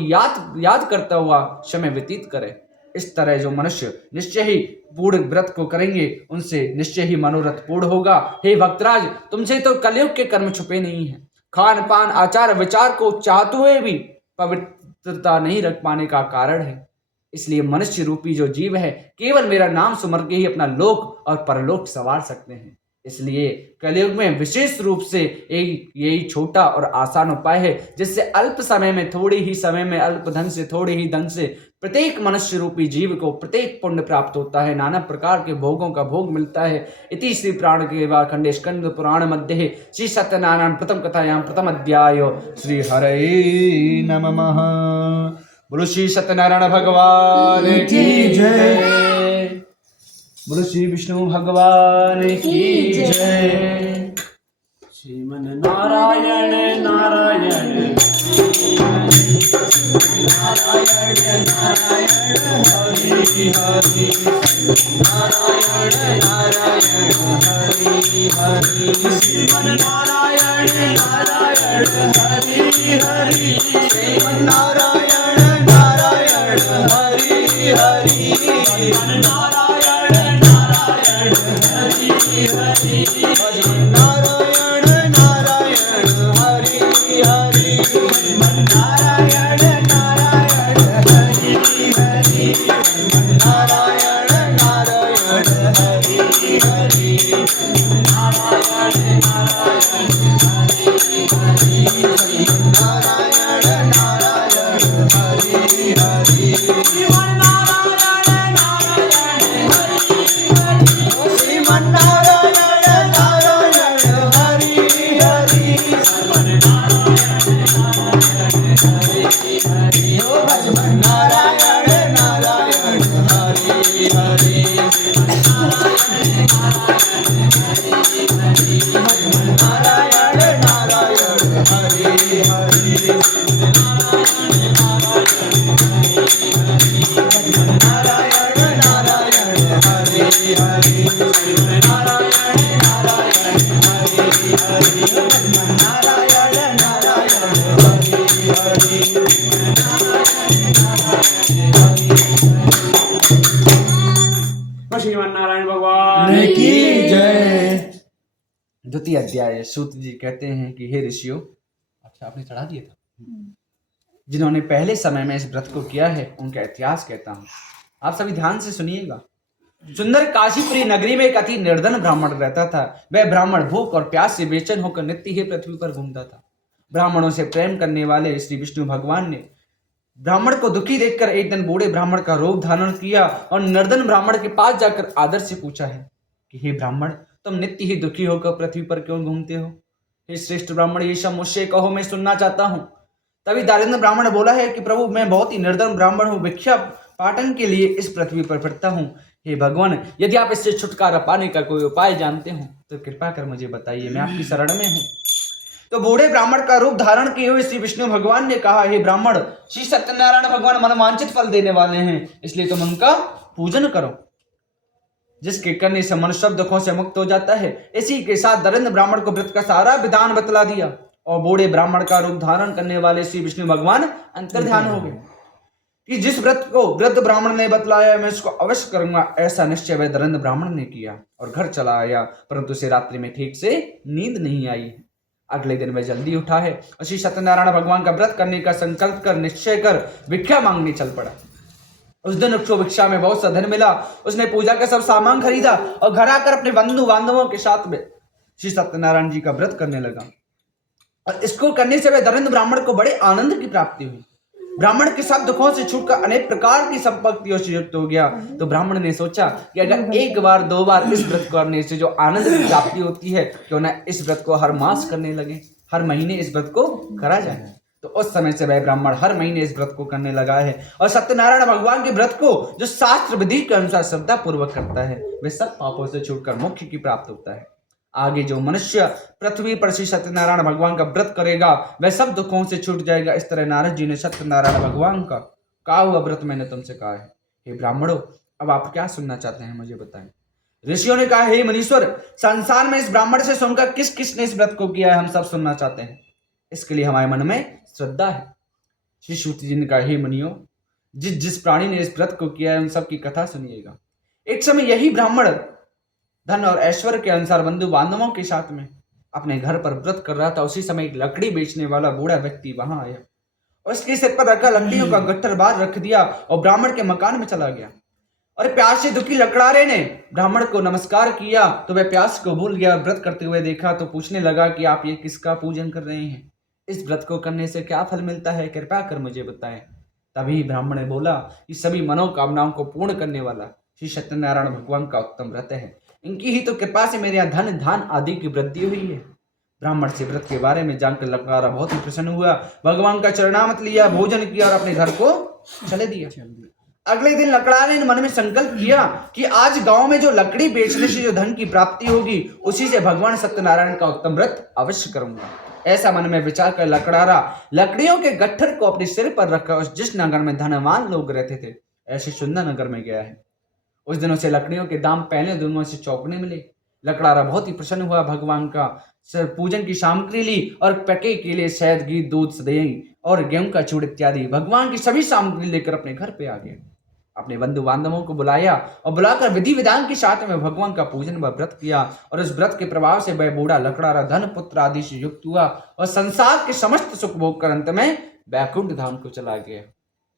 याद करता हुआ समय व्यतीत करे। इस तरह जो मनुष्य निश्चय ही पूर्ण व्रत को करेंगे उनसे निश्चय ही मनोरथ पूर्ण होगा। हे भक्तराज, तुमसे तो कलयुग के कर्म छुपे नहीं है। खान पान आचार विचार को चाहते हुए भी पवित्रता नहीं रख पाने का कारण है। इसलिए मनुष्य रूपी जो जीव है केवल मेरा नाम सुमर के ही अपना लोक और परलोक संवार सकते हैं। इसलिए कलयुग में विशेष रूप से यही छोटा और आसान उपाय है जिससे अल्प समय में थोड़ी ही समय में अल्प धन से थोड़े ही धन से प्रत्येक मनुष्य रूपी जीव को प्रत्येक पुण्य प्राप्त होता है, नाना प्रकार के भोगों का भोग मिलता है। इति श्री प्राण के खंडे स्कंद पुराण मध्य श्री सत्यनारायण प्रथम कथायां प्रथम अध्याय। श्री हरे नमः। बोलो श्री सत्यनारायण भगवान की जय। बोलो श्री विष्णु भगवान की जय। श्रीमन नारायण नारायण नारायण नारायण हरि हरि नारायण नारायण हरि हरि श्रीमन नारायण नारायण हरि हरि श्रीमन नारायण नारायण हरि हरि नारायण नारायण हरि हरि नारायण नारायण हरि हरि नारायण नारायण हरि हरि नारायण नारायण हरि हरि नारायण नारायण हरि हरि नारायण नारायण हरि हरि श्रीमन नारायण नारायण हरि हरि श्रीमन नारायण नारायण हरि हरि श्रीमन नारायण नारायण हरि हरि श्रीमन नारायण नारायण हरि हरि नारायण नारायण हरि हरि नारायण नारायण हरि हरि नारायण नारायण हरि हरि नारायण नारायण हरि हरि श्रीमन नारायण भगवान की जय। द्वितीय अध्याय। सूत जी कहते हैं कि हे ऋषियों, अच्छा आपने चढ़ा दिया था, जिन्होंने पहले समय में इस व्रत को किया है उनका इतिहास कहता हूं, आप सभी ध्यान से सुनिएगा। सुंदर काशीपुरी नगरी में एक अति निर्धन ब्राह्मण रहता था। वह ब्राह्मण भूख और प्यास से बेचैन होकर नित्य ही पृथ्वी पर घूमता था। ब्राह्मणों से प्रेम करने वाले श्री विष्णु भगवान ने ब्राह्मण को दुखी देखकर एक दिन बूढ़े ब्राह्मण का रूप धारण किया और निर्धन ब्राह्मण के पास जाकर आदर से पूछा है कि हे ब्राह्मण, तुम नित्य ही दुखी होकर पृथ्वी पर क्यों घूमते हो? हे श्रेष्ठ ब्राह्मण, ये सब मुझसे कहो, मैं सुनना चाहता हूँ। तभी दारिद्र ब्राह्मण बोला है कि प्रभु, मैं बहुत ही निर्धन ब्राह्मण हूँ, भिक्षा पाटन के लिए इस पृथ्वी पर फिरता हूँ। हे भगवान, यदि आप इससे छुटकारा पाने का कोई उपाय जानते हो तो कृपा कर मुझे बताइए, मैं आपकी शरण में हूँ। तो बूढ़े ब्राह्मण का रूप धारण किए हुए श्री विष्णु भगवान ने कहा, हे ब्राह्मण, श्री सत्यनारायण भगवान मनवांछित फल देने वाले हैं, इसलिए तुम उनका पूजन करो, जिसके करने से मनुष्य सब दुखों से मुक्त हो जाता है। इसी के साथ दरिद्र ब्राह्मण को व्रत का सारा विधान बतला दिया और बूढ़े ब्राह्मण का रूप धारण करने वाले श्री विष्णु भगवान अंतर्ध्यान हो गए कि जिस व्रत को वृद्ध ब्राह्मण ने बतलाया मैं उसको अवश्य करूंगा। ऐसा निश्चय वह दरिद्र ब्राह्मण ने किया और घर चला आया, परंतु उसे रात्रि में ठीक से नींद नहीं आई। अगले दिन वह जल्दी उठा है और श्री सत्यनारायण भगवान का व्रत करने का संकल्प कर निश्चय कर भिक्षा मांगने चल पड़ा। उस दिन उसको भिक्षा में बहुत सा धन मिला। उसने पूजा का सब सामान खरीदा और घर आकर अपने बंधु बांधवों के साथ में श्री सत्यनारायण जी का व्रत करने लगा। और इसको करने से वह दरिद्र ब्राह्मण को बड़े आनंद की प्राप्ति हुई। ब्राह्मण के सब दुखों से छूटकर अनेक प्रकार की संपत्तियों से युक्त हो गया। तो ब्राह्मण ने सोचा कि अगर एक बार दो बार इस व्रत करने से जो आनंद की प्राप्ति होती है, क्यों ना इस व्रत को हर मास करने लगे, हर महीने इस व्रत को करा जाए। तो उस समय से वह ब्राह्मण हर महीने इस व्रत को करने लगा है और सत्यनारायण भगवान के व्रत को जो शास्त्र विधि के अनुसार श्रद्धा पूर्वक करता है, वह सब पापों से छूटकर मोक्ष की प्राप्त होता है। आगे जो मनुष्य पृथ्वी पर श्री सत्यनारायण भगवान का व्रत करेगा वह सब दुखों से छूट जाएगा। इस तरह नारद जी ने सत्यनारायण भगवान का कहा हुआ व्रत मैंने तुमसे कहा है। हे ब्राह्मणों, अब आप क्या सुनना चाहते हैं मुझे बताएं। ऋषियों ने कहा, हे मुनीश्वर, संसार में इस ब्राह्मण से सुनकर किस किस ने इस व्रत को किया है, हम सब सुनना चाहते हैं। इसके लिए हमारे मन में श्रद्धा है। श्री सूत जी ने कहा, हे मुनियों, जिस जिस प्राणी ने इस व्रत को किया है उन सब की कथा सुनिएगा। एक समय यही ब्राह्मण धन और ऐश्वर्य के अनुसार बंधु बांधवों के साथ में अपने घर पर व्रत कर रहा था। उसी समय एक लकड़ी बेचने वाला बूढ़ा व्यक्ति वहां आया और उसके सिर पर रखा लकड़ियों का गट्ठर बाहर रख दिया और ब्राह्मण के मकान में चला गया। और प्यास से दुखी लकड़ारे ने ब्राह्मण को नमस्कार किया तो वह प्यास को भूल गया। व्रत करते हुए देखा तो पूछने लगा कि आप ये किसका पूजन कर रहे हैं, इस व्रत को करने से क्या फल मिलता है, कृपया कर मुझे बताएं। तभी ब्राह्मण ने बोला कि सभी मनोकामनाओं को पूर्ण करने वाला श्री सत्यनारायण भगवान का उत्तम व्रत है। इनकी ही तो कृपा से मेरे यहाँ धन धान आदि की वृद्धि हुई है। ब्राह्मण से व्रत के बारे में जानकर लकड़ारा बहुत ही प्रसन्न हुआ, भगवान का चरणामत लिया, भोजन किया और अपने घर को चले दिया। अगले दिन लकड़ारे ने मन में संकल्प किया कि आज गांव में जो लकड़ी बेचने से जो धन की प्राप्ति होगी उसी से भगवान सत्यनारायण का उत्तम व्रत अवश्य करूंगा। ऐसा मन में विचार कर लकड़ारा लकड़ियों के गट्ठर को अपने सिर पर रखकर उस जिस नगर में धनवान लोग रहते थे ऐसे सुंदर नगर में गया है। उस दिनों से लकड़ियों के दाम पहले दिनों से चौगुने मिले। लकड़ारा बहुत ही प्रसन्न हुआ, भगवान का पूजन की सामग्री ली और पके केले, शहद, घी, दूध, दही और गेहूं का चूड़ इत्यादि भगवान की सभी सामग्री लेकर अपने घर पे आ गए। अपने बंधु बांधवों को बुलाया और बुलाकर विधि विधान के साथ में भगवान का पूजन व व्रत किया और उस व्रत के प्रभाव से वह बूढ़ा लकड़ारा धन पुत्र आदि से युक्त हुआ और संसार के समस्त सुख भोग कर अंत में वैकुंठ धाम को चला गया।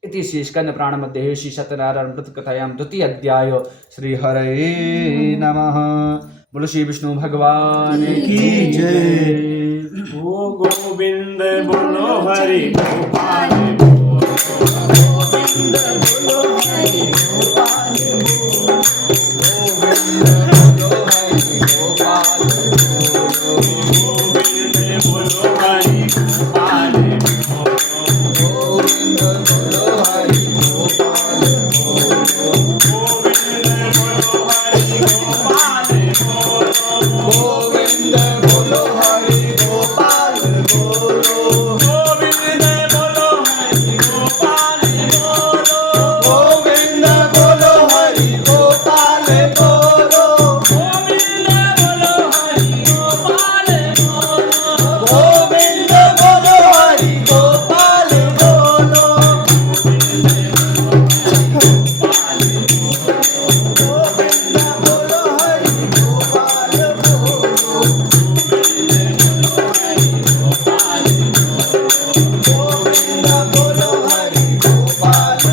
इति श्री स्कंद पुराण मध्ये श्री सत्यनारायण व्रत कथायां द्वितीय अध्याय। श्री हरे नमः। बोलो श्री विष्णु भगवान की जय। ओ गोविंद बोलो हरि गोपाल, गोविंद बोलो हरि गोपाल, गोविंद बोलो हरि गोपाल, गोविंद बोलो हरि गोपाल, गोविंद बोलो हरि गोपाल, गोविंद बोलो हरि गोपाल, गोविंद बोलो हरि गोपाल, गोविंद बोलो हरि गोपाल, गोविंद बोलो हरि गोपाल, गोविंद बोलो हरि गोपाल,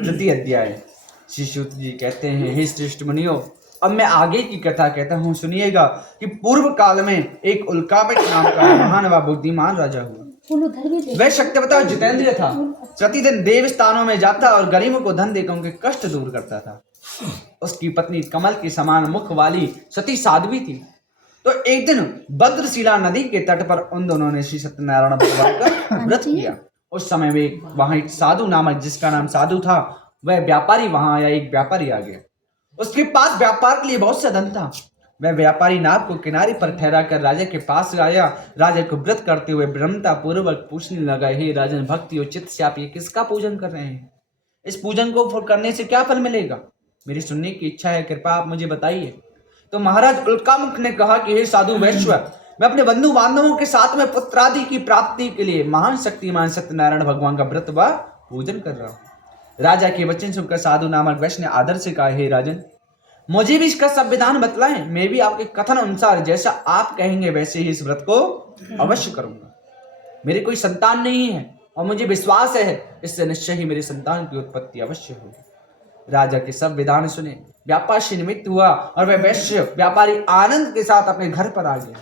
द्वितीय अध्याय। श्री सूत जी कहते हैं, हे श्रेष्ठ मुनियों, अब मैं आगे की कथा कहता हूँ, सुनिएगा कि पूर्व काल में एक उल्कापित नाम का महान व बुद्धिमान राजा हुआ। वह शक्तिवता और जितेंद्रिय था। प्रतिदिन देव स्थानों में जाता और गरीबों को धन देकर उनके कष्ट दूर करता था। उसकी पत्नी कमल के समान मुख वाली सती साध्वी थी। तो एक दिन भद्रशिला नदी के तट पर उन दोनों ने श्री सत्यनारायण भगवान का व्रत किया। उस समय वे वहां एक साधु नामक, जिसका नाम साधु था, वह व्यापारी वहां आया। एक व्यापारी आ गया, उसके पास व्यापार के लिए बहुत सा धन था। वह व्यापारी नाव को किनारे पर ठहरा कर राजा के पास आया। राजा को व्रत करते हुए ब्रह्मता पूर्वक पूछने लगा, हे राजन, भक्ति और चित्त से आप ये किसका पूजन कर रहे हैं? इस पूजन को करने से क्या फल मिलेगा? मेरी सुनने की इच्छा है, कृपया आप मुझे बताइए। तो महाराज उल्कामुख ने कहा कि हे साधु वैश्य, मैं अपने बंधु बांधवों के साथ में पुत्रादि की प्राप्ति के लिए महान शक्तिमान सत्यनारायण भगवान का व्रत व पूजन कर रहा हूं। राजा के वचन सुनकर साधु नामक वैश्य ने आदर से कहा, हे राजन, मुझे भी इसका सब विधान बतलाएं। मैं भी आपके कथन अनुसार जैसा आप कहेंगे वैसे ही इस व्रत को अवश्य करूंगा। मेरी कोई संतान नहीं है और मुझे विश्वास है इससे निश्चय ही मेरी संतान की उत्पत्ति अवश्य होगी। राजा के सब विधान सुने, व्यापार से निमित्त हुआ और वह वैश्य व्यापारी आनंद के साथ अपने घर पर आ गया।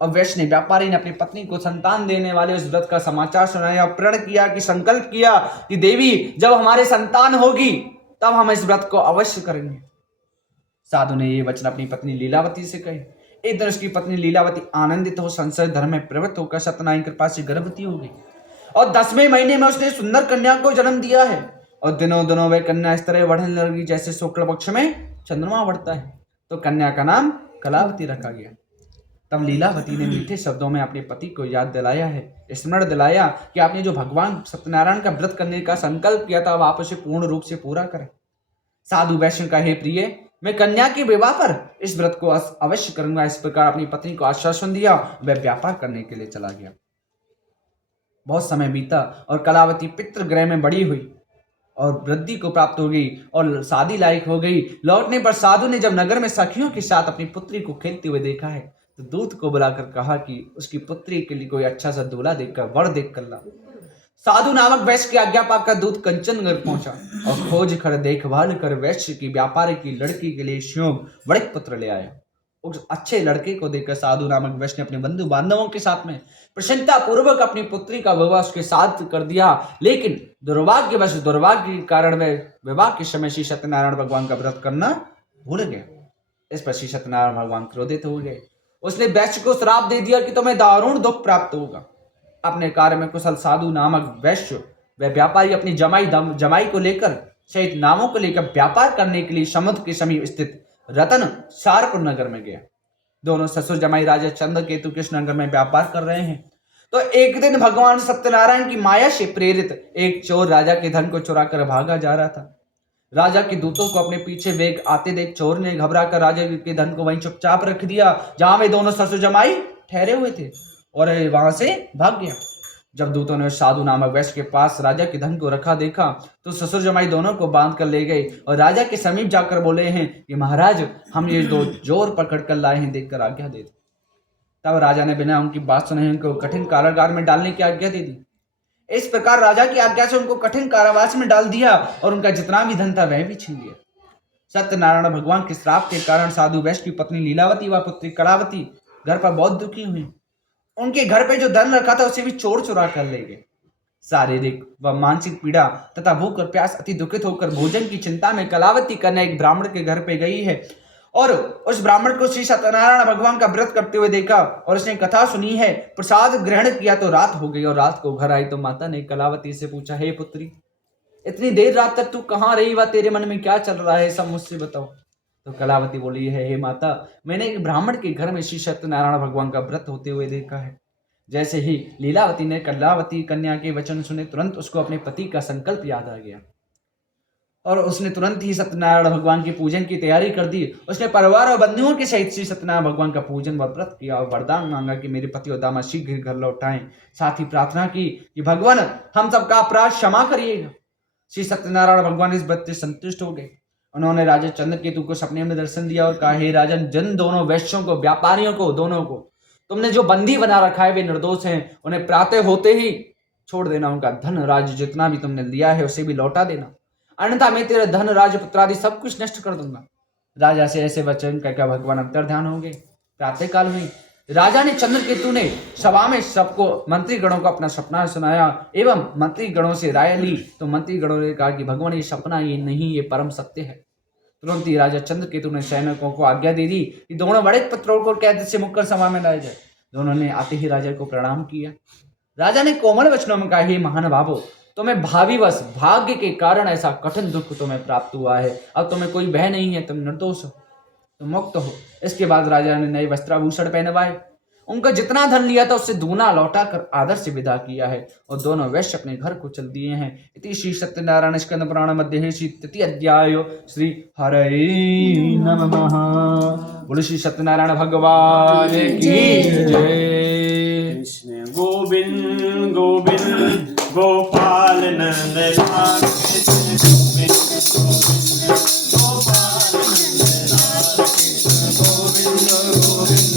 और वैश्य ने, व्यापारी ने अपनी पत्नी को संतान देने वाले उस व्रत का समाचार सुनाया। प्रण किया कि संकल्प किया कि देवी, जब हमारे संतान होगी तब हम इस व्रत को अवश्य करेंगे। साधु ने ये वचन अपनी पत्नी लीलावती से कहे। एक दिन उसकी पत्नी लीलावती आनंदित हो संसार धर्म में प्रवृत्त होकर सत्यनारायण की कृपा से गर्भवती हो गई और 10वें महीने में उसने सुंदर कन्या को जन्म दिया है। और दिनों दिनों वह कन्या इस तरह बढ़ने लगी जैसे शुक्ल पक्ष में चंद्रमा बढ़ता है। तो कन्या का नाम कलावती रखा गया। तब लीलावती ने मीठे शब्दों में अपने पति को याद दिलाया है, स्मरण दिलाया कि आपने जो भगवान सत्यनारायण का व्रत करने का संकल्प किया था, वह आप उसे पूर्ण रूप से पूरा करें। साधु वैश्य का, हे प्रिय, मैं कन्या के विवाह पर इस व्रत को अवश्य करूंगा। इस प्रकार अपनी पत्नी को आश्वासन दिया, वह व्यापार करने के लिए चला गया। बहुत समय बीता और कलावती पितृगृह में बड़ी हुई और वृद्धि को प्राप्त हो गई और शादी लायक हो गई। लौटने पर साधु ने जब नगर में सखियों के साथ अपनी पुत्री को खेलते हुए देखा है तो दूत को बुलाकर कहा कि उसकी पुत्री के लिए कोई अच्छा सा दूल्हा देखकर, वर देखकर ला। साधु नामक वैश्य की आज्ञा पाकर दूत कंचनगढ़ पहुंचा और खोज कर देखभाल कर वैश्य की व्यापारी की लड़की के लिए श्योम बड़े पुत्र ले आया। उस अच्छे लड़के को देखकर साधु नामक वैश्य ने अपने बंधु बांधवों के साथ में प्रसन्नता पूर्वक अपनी पुत्री का विवाह उसके साथ कर दिया। लेकिन दुर्भाग्य के कारण वह विवाह के समय श्री सत्यनारायण भगवान का व्रत करना भूल गया। इस पर श्री सत्यनारायण भगवान क्रोधित हो गए। उसने वैश्य को श्राप दे दिया कि तुम्हें दारुण दुख प्राप्त होगा। अपने कार्य में कुशल साधु नामक वैश्य वह व्यापारी अपनी जमाई को लेकर सहित नामों को लेकर व्यापार करने के लिए समुद्र के समीप स्थित रतन सारपुर नगर में गया। दोनों ससुर जमाई राजा चंद्रकेतु कृष्णनगर में व्यापार कर रहे हैं। तो एक दिन भगवान सत्यनारायण की माया से प्रेरित एक चोर राजा के धन को चुरा कर भागा जा रहा था। राजा के दूतों को अपने पीछे वेग आते देख चोर ने घबरा कर राजा के धन को वहीं चुपचाप रख दिया जहां वे दोनों ससुर जमाई ठहरे हुए थे और वहां से भाग गया। जब दूतों ने साधु नामक वैश्य के पास राजा के धन को रखा देखा तो ससुर जमाई दोनों को बांध कर ले गए और राजा के समीप जाकर बोले हैं कि महाराज, हम ये दो जोर पकड़ कर लाए हैं, देखकर आज्ञा दे दी। तब राजा ने बिना उनकी बात सुने उनको कठिन कारागार में डालने की आज्ञा दे दी। इस प्रकार राजा की आज्ञा से उनको कठिन कारावास में डाल दिया और उनका जितना भी धन था वह भी छीन लिया। सत्यनारायण भगवान के श्राप के कारण साधु वैश्य की पत्नी लीलावती व पुत्री कलावती घर पर बहुत दुखी हुई। उनके घर पे जो धन रखा था उसे भी चोर चुरा कर ले गए। शारीरिक व मानसिक पीड़ा तथा भूख और प्यास अति दुखित होकर भोजन की चिंता में कलावती कन्या एक ब्राह्मण के घर पे गई है और उस ब्राह्मण को श्री सत्यनारायण भगवान का व्रत करते हुए देखा और उसने कथा सुनी है। प्रसाद ग्रहण किया तो रात हो गई और रात को घर आई तो माता ने कलावती से पूछा, हे पुत्री, इतनी देर रात तक तू कहाँ रही व तेरे मन में क्या चल रहा है, सब मुझसे बताओ। तो कलावती बोली है, हे माता, मैंने एक ब्राह्मण के घर में श्री सत्यनारायण भगवान का व्रत होते हुए देखा है। जैसे ही लीलावती ने कलावती कन्या के वचन सुने तुरंत उसको अपने पति का संकल्प याद आ गया और उसने तुरंत ही सत्यनारायण भगवान की पूजन की तैयारी कर दी। उसने परिवार और बंधुओं के सहित श्री सत्यनारायण भगवान का पूजन व व्रत किया और वरदान मांगा कि मेरे पति और दामाद शीघ्र घर लौटाएं। साथ ही प्रार्थना की कि भगवान हम सबका अपराध क्षमा करिएगा। श्री सत्यनारायण भगवान इस व्रत से संतुष्ट हो गए। उन्होंने राजा चंद्रकेतु को सपने में दर्शन दिया और कहा, हे राजन, जिन दोनों वैश्यों को, व्यापारियों को, दोनों को तुमने जो बंदी बना रखा है वे निर्दोष हैं। उन्हें प्रातः होते ही छोड़ देना। उनका धन राज्य जितना भी तुमने लिया है उसे भी लौटा देना, अन्यथा मैं तेरे धन राज्य पुत्रादि सब कुछ नष्ट कर दूंगा। राजा से ऐसे वचन कहकर भगवान अंतर्ध्यान हो गए। प्रातः काल हुई। राजा ने चंद्रकेतु ने सभा में सबको मंत्रीगणों को अपना सपना सुनाया एवं मंत्रीगणों से राय ली। तो मंत्रीगणों ने कहा कि भगवान ये सपना ये नहीं, ये परम सत्य है। तुरंत ही राजा चंद्रकेतु ने सैनिकों को आज्ञा दे दी कि दोनों बड़े पत्रों को कैद से मुक्कर सभा में लाए जाए। दोनों ने आते ही राजा को प्रणाम किया। राजा ने कोमल वचनों में कहा, हे महानुभावो, तुम्हें भावीवश भाग्य के कारण ऐसा कठिन दुख तुम्हें प्राप्त हुआ है। अब तुम्हें कोई भय नहीं है, तुम निर्दोष हो, तुम मुक्त हो। इसके बाद राजा ने नए वस्त्राभूषण पहनवाए, उनका जितना धन लिया था उससे दूना लौटा कर आदर से विदा किया है और दोनों वैश्य अपने घर को चल दिए हैं। इति श्री सत्यनारायण स्कंद पुराण मध्य श्री तृतीय अध्याय श्री हरे नमः। बोलो श्री सत्यनारायण भगवान की जय। कृष्ण गोविंद गोविंद गोपाल नंद लाल, कृष्ण गोविंद गोविंद गोपाल नंद लाल, कृष्ण गोविंद गोविंद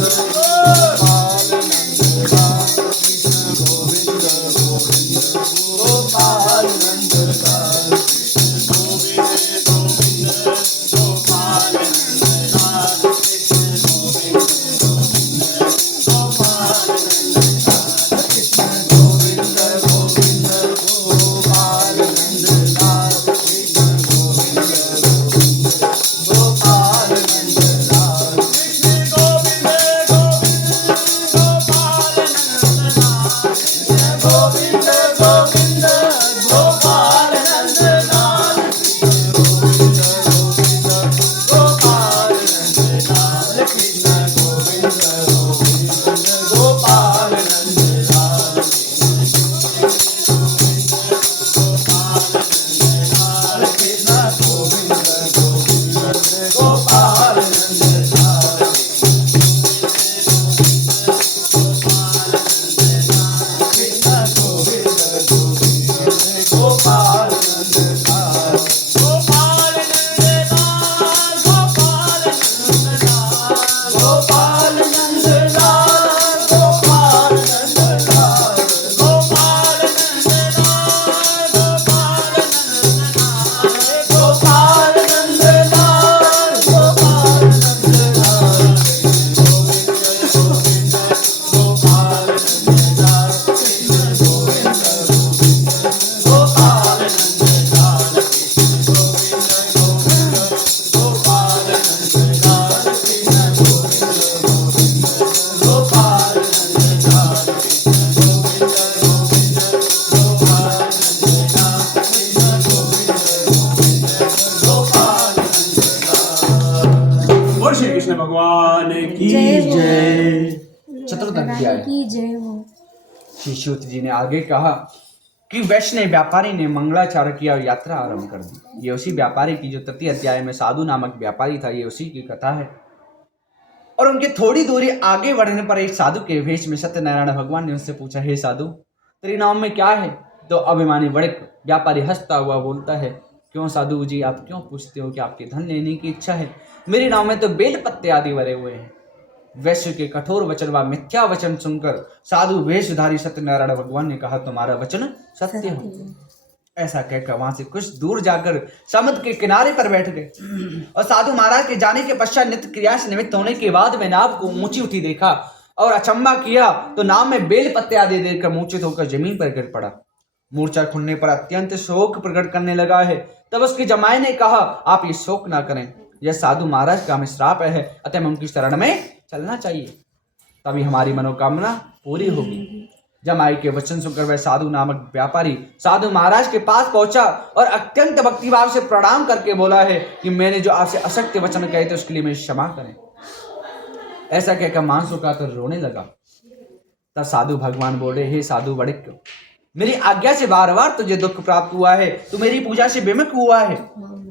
गोपाल नंद लाल, कृष्ण गोविंद गोविंद गोपाल नंद लाल, कृष्ण गोविंद गोविंद गोपाल नंद लाल, कृष्ण गोविंद गोविंद गोपाल नंद लाल, कृष्ण गोविंद गोविंद गोपाल नंद लाल, कृष्ण गोविंद गोविंद गोपाल नंद लाल, कृष्ण गोविंद गोविंद गोपाल नंद लाल, कृष्ण गोविंद गोविंद गोपाल नंद लाल, कृष्ण गोविंद गोविंद गोपाल नंद लाल, कृष्ण गोविंद गोविंद गोपाल नंद लाल, कृष्ण गोविंद गोविंद गोपाल नंद लाल। और श्री कृष्ण भगवान की जय। चतुर्थ अध्याय। की जय हो। श्री सूत जी ने आगे कहा कि वैष्णव व्यापारी ने मंगलाचार किया और यात्रा आरंभ कर दी। ये उसी व्यापारी की जो तृतीय अध्याय में साधु नामक व्यापारी था, ये उसी की कथा है। और उनके थोड़ी दूरी आगे बढ़ने पर एक साधु के वेश में सत्यनारायण भगवान ने उससे पूछा, हे साधु, तेरे नाम में क्या है? तो अभिमानी वणिक व्यापारी हंसता हुआ बोलता है, क्यों साधु जी, आप क्यों पूछते हो कि आपके धन लेने की इच्छा है? मेरे नाम में तो बेल पत्ते आदि भरे हुए हैं। वैश्य के कठोर वचन व मिथ्या वचन सुनकर साधु वेशधारी सत्यनारायण भगवान ने कहा, तुम्हारा वचन सत्य हो। ऐसा कहकर वहां से कुछ दूर जाकर समुद्र के किनारे पर बैठ गए और साधु महाराज के जाने के पश्चात नित्य क्रिया से निमित्त होने के बाद में नाव को ऊंची उठी देखा और अचंबा किया तो नाव में बेल पत्ते आदि देखकर मूर्छित होकर जमीन पर गिर पड़ा। मूर्छा खुलने पर अत्यंत शोक प्रकट करने लगा है। तब उसके जमाई ने कहा, आप ये शोक ना करें, यह साधु महाराज का हमें श्राप है, अतः हमें उनकी शरण में चलना चाहिए, तभी हमारी मनोकामना पूरी होगी। जमाई के वचन सुनकर वह साधु नामक व्यापारी साधु महाराज के पास पहुंचा और अत्यंत भक्तिभाव से प्रणाम करके बोला है कि मैंने जो आपसे असत्य वचन कहे थे उसके लिए मुझे क्षमा करें। ऐसा कहकर मांस रुकाकर रोने लगा। तब साधु भगवान बोले, हे साधु वणिक, मेरी आज्ञा से बार बार तुझे दुख प्राप्त हुआ है, तू मेरी पूजा से विमुख हुआ है।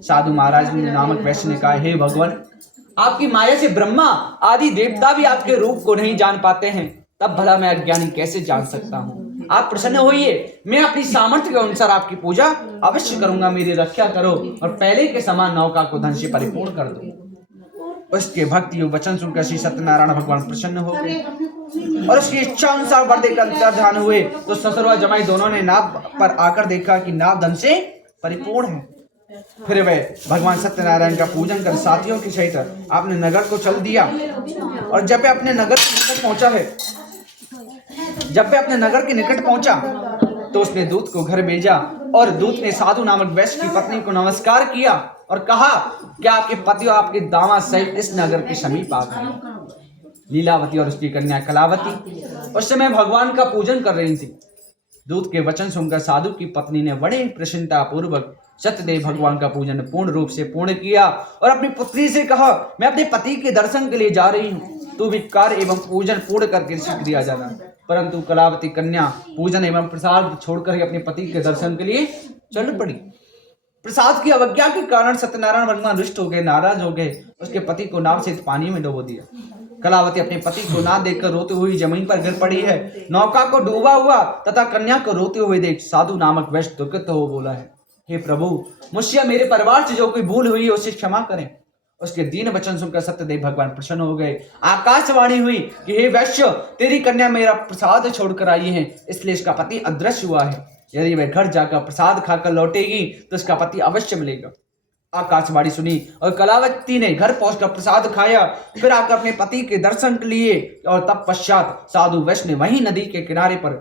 साधु महाराज नामक वैश्य ने कहा, हे भगवान, आपकी माया से ब्रह्मा आदि देवता भी आपके रूप को नहीं जान पाते हैं, तब भला मैं अज्ञानी कैसे जान सकता हूँ। आप प्रसन्न होइए, मैं अपनी सामर्थ्य के अनुसार आपकी पूजा अवश्य करूंगा। मेरी रक्षा करो और पहले के समान नौका को धन से परिपूर्ण कर दो। उसके भक्ति वचन सुनकर श्री सत्यनारायण भगवान प्रसन्न हो गए और उसकी इच्छा अनुसार वर देकर अंतर्ध्यान हुए। तो ससुर व जमाई दोनों ने नाव पर आकर देखा कि नाव धन से परिपूर्ण है। फिर वे भगवान सत्यनारायण का पूजन कर साथियों के सहित आपने नगर को चल दिया और जब वे अपने नगर के निकट पहुंचा है तो उसने दूत को घर भेजा और दूत ने साधु नामक वैश्य की पत्नी को नमस्कार किया और कहा कि आपके पति और आपके दामाद सहित इस नगर के समीप आ गए। लीलावती और उसकी कन्या कलावती उस समय भगवान का पूजन कर रही थी। दूत के वचन सुनकर साधु की पत्नी ने बड़े प्रसन्नता पूर्वक सत्यदेव भगवान का पूजन पूर्ण रूप से पूर्ण किया और अपनी पुत्री से कहा, मैं अपने पति के दर्शन के लिए जा रही हूँ, तू भी कार्य एवं पूजन पूर्ण करके शीघ्र आ जाना। परंतु कलावती कन्या पूजन एवं प्रसाद छोड़कर ही अपने पति के दर्शन के लिए चल पड़ी। प्रसाद की अवज्ञा के कारण सत्यनारायण भगवान रुष्ट हो गए, नाराज हो गए, उसके पति को नाव से पानी में डुबो दिया। कलावती अपने पति को ना देखकर रोते हुई जमीन पर गिर पड़ी है। नौका को डूबा हुआ तथा कन्या को रोते हुए देख साधु नामक वैश्य दुखित हो बोला है, हे प्रभु, मुझसे मेरे परिवार से जो कोई भूल हुई है उसे क्षमा करें। उसके दीन वचन सुनकर सत्यदेव भगवान प्रसन्न हो गए। आकाशवाणी हुई कि हे वैश्य, तेरी कन्या मेरा प्रसाद छोड़कर आई है, इसलिए इसका पति अदृश्य हुआ है। यदि वह घर जाकर प्रसाद खाकर लौटेगी तो इसका पति अवश्य मिलेगा। आकाशवाणी सुनी और कलावती ने घर पहुंचकर प्रसाद खाया, फिर आकर अपने पति के दर्शन के लिए और तत्पश्चात साधु वैश्य ने वहीं नदी के किनारे पर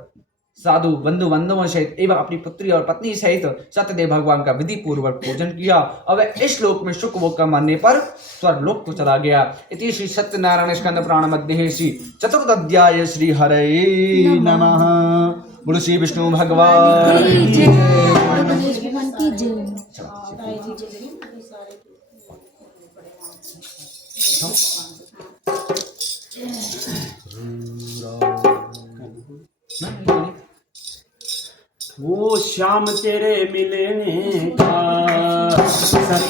साधु बंधु बांधवों सहित एवं अपनी पुत्री और पत्नी सहित सत्यदेव भगवान का विधि पूर्वक पूजन किया और वह इस लोक में सुख भोग का मरने पर स्वर्गलोक को चला गया। इति श्री सत्यनारायण स्कंद पुराण मध्य श्री चतुर्थ श्री हरे नमः। बोलो श्री विष्णु भगवान की जय। गणेश भगवान की जय। वो श्याम तेरे मिलने का सतत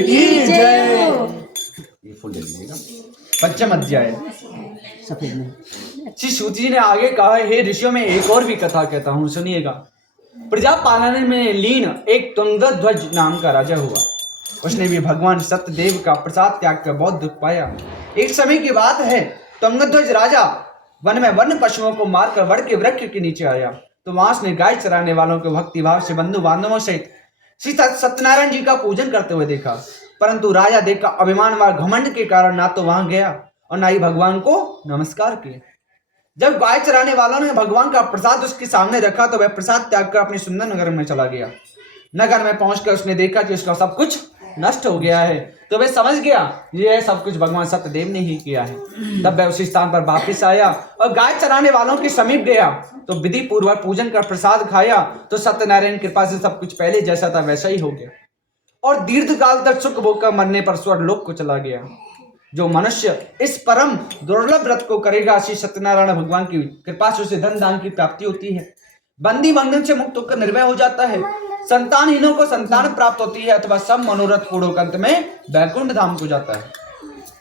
की जय। ये फुल ले लीजिएगा। पंचम अध्याय। सफेद में श्री सूत जी ने आगे कहा, हे ऋषियों में एक और भी कथा कहता हूँ, सुनिएगा। प्रजा पालन में लीन एक तुंगध्वज नाम का राजा हुआ। उसने भी भगवान सत्यदेव का प्रसाद त्याग कर बहुत दुख पाया। एक समय की बात है, तुंगध्वज राजा वन में वन्य पशुओं को मारकर वड़ के वृक्ष के नीचे आया, तो वहां उसने गाय चराने वालों को भक्ति भाव से बंधु बांधवों सहित श्री सत्यनारायण जी का पूजन करते हुए देखा। परंतु राजा देख का अभिमान व घमंड के कारण ना तो वहां गया और ना ही भगवान को नमस्कार किए। जब गाय चराने वालों ने भगवान का प्रसाद उसके सामने रखा तो वह प्रसाद त्याग कर अपने सुंदर नगर में चला गया। नगर में पहुंचकर उसने देखा कि उसका सब कुछ नष्ट हो गया है, तो वह समझ गया यह सब कुछ भगवान सत्यदेव ने ही किया है। तब वह उसी स्थान पर वापस आया और गाय चराने वालों के समीप गया, तो विधि पूर्वक पूजन कर प्रसाद खाया, तो सत्यनारायण की कृपा से सब कुछ पहले जैसा था वैसा ही हो गया और दीर्घ काल तक सुख भोग कर मरने पर स्वर्गलोक को चला गया। जो मनुष्य इस परम दुर्लभ व्रत को करेगा, श्री सत्यनारायण भगवान की कृपा से उसे धन दान की प्राप्ति होती है, बंदी बंधन से मुक्त होकर निर्भय हो जाता है, संतानहीनों को संतान प्राप्त होती है, अथवा सब मनोरथ पूर्ण होकर अंत में वैकुंठ धाम को जाता है।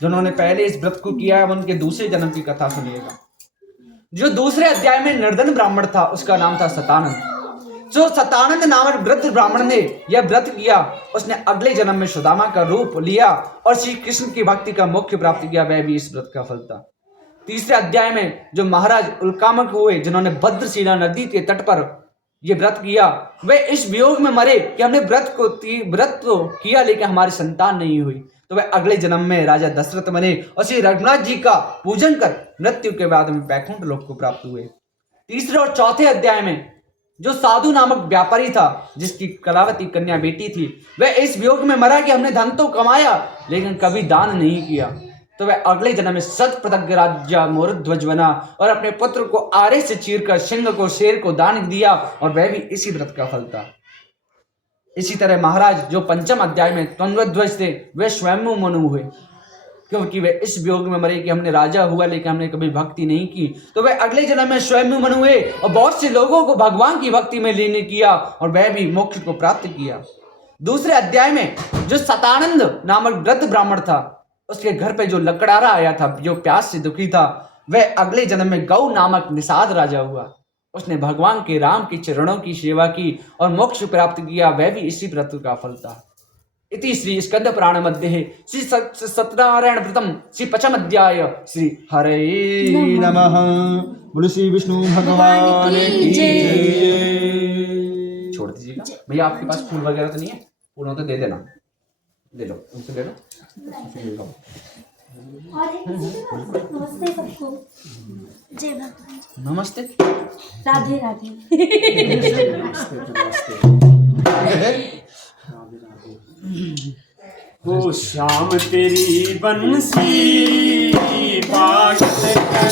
जिन्होंने पहले इस व्रत को किया है उनके दूसरे जन्म की कथा सुनिएगा। जो दूसरे अध्याय में निर्धन ब्राह्मण था, उसका नाम था सतानंद। जो सतानंद नामक वृद्ध ब्राह्मण ने यह व्रत किया, उसने अगले जन्म में सुदामा का रूप लिया और श्री कृष्ण की भक्ति का मोक्ष प्राप्त किया। वह भी इस व्रत का फल था। तीसरे अध्याय में जो महाराज उल्कामक हुए, जिन्होंने भद्रशिला नदी के तट पर यह व्रत किया, वे इस वियोग में मरे कि हमने व्रत तो किया लेकिन हमारी संतान नहीं हुई, तो वे अगले जन्म में राजा दशरथ बने और श्री रघुनाथ जी का पूजन कर मृत्यु के बाद में वैकुंठ लोक को प्राप्त हुए। तीसरे और चौथे अध्याय में जो साधु नामक व्यापारी था, जिसकी कलावती कन्या बेटी थी, वह इस वियोग में मरा कि हमने धन तो कमाया लेकिन कभी दान नहीं किया, तो वह अगले जन्म में शतप्रतज्ञ राजा मोरध्वज बना और अपने पुत्र को आरे से चीरकर सिंह को शेर को दान दिया और वह भी इसी व्रत का फल था। इसी तरह महाराज जो पंचम अध्याय में तुंगध्वज थे, वे स्वयं मनु हुए, क्योंकि वे इस वियोग में मरे कि हमने राजा हुआ लेकिन हमने कभी भक्ति नहीं की, तो वे अगले जन्म में स्वयं मनु हुए और बहुत से लोगों को भगवान की भक्ति में लीन किया और वह भी मोक्ष को प्राप्त किया। दूसरे अध्याय में जो सतानंद नामक वृद्ध ब्राह्मण था, उसके घर पे जो लकड़ारा आया था, जो प्यास से दुखी था, वह अगले जन्म में गौ नामक निषाद राजा हुआ। उसने भगवान के राम के चरणों की सेवा की और मोक्ष प्राप्त किया, वह भी इसी व्रत का फल था। इति श्री स्कंद पुराण मध्ये श्री सत्यनारायण व्रतम श्री पंचम अध्याय श्री हरे नमः। बोलो श्री विष्णु भगवान की जय। छोड़ दीजिएगा भैया, आपके पास फूल वगैरह तो नहीं है? फूल हो तो दे देना, दे लो, उनसे दे लो। नमस्ते सबको, जय भगवान। नमस्ते, राधे राधे। ओ श्याम तेरी बंसी पागल कर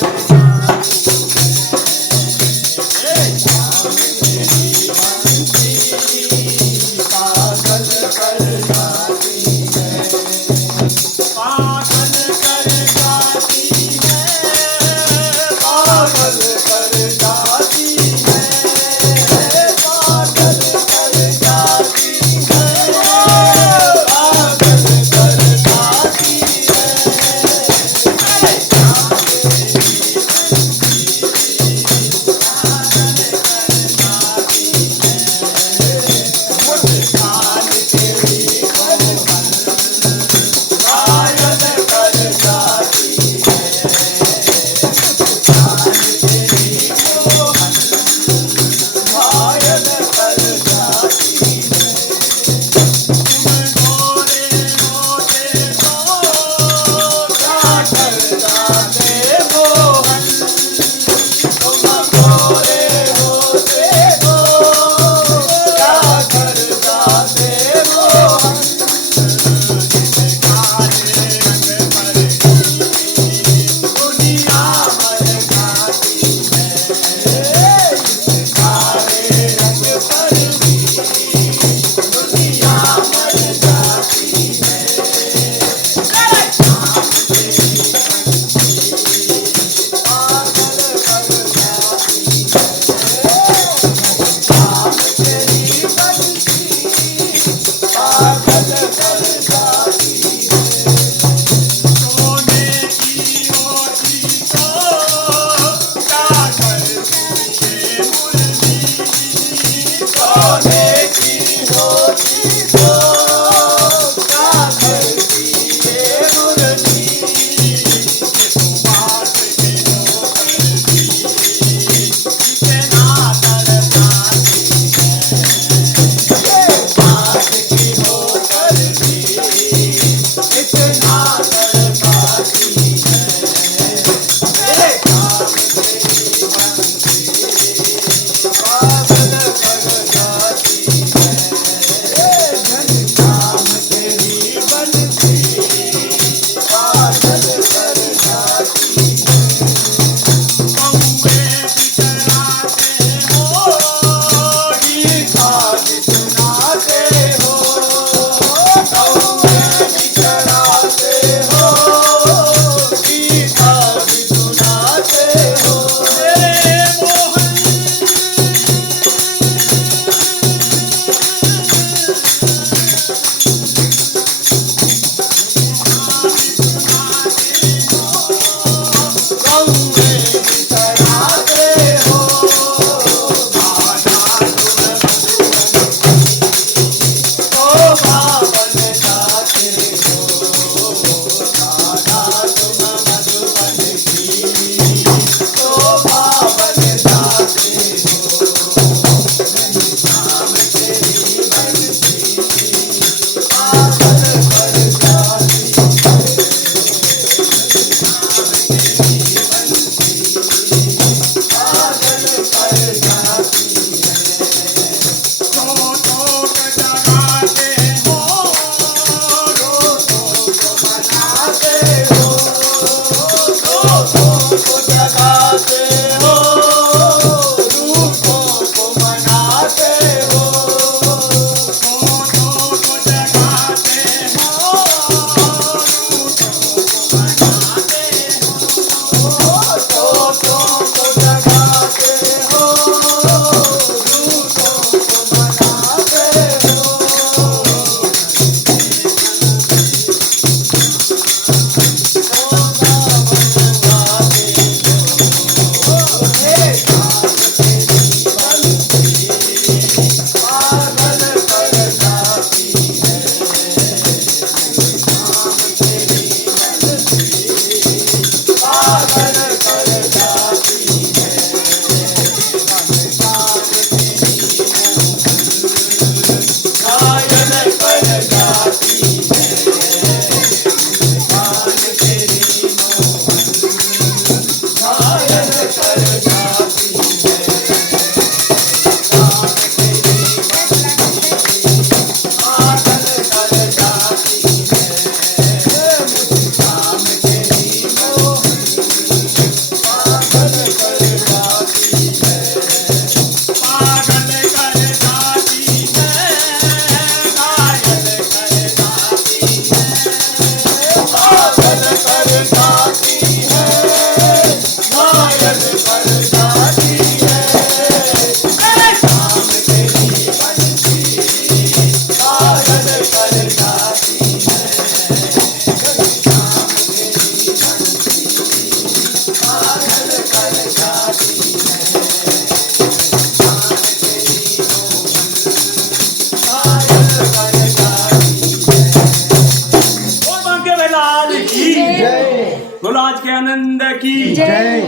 बोलो आज के आनंद की जय।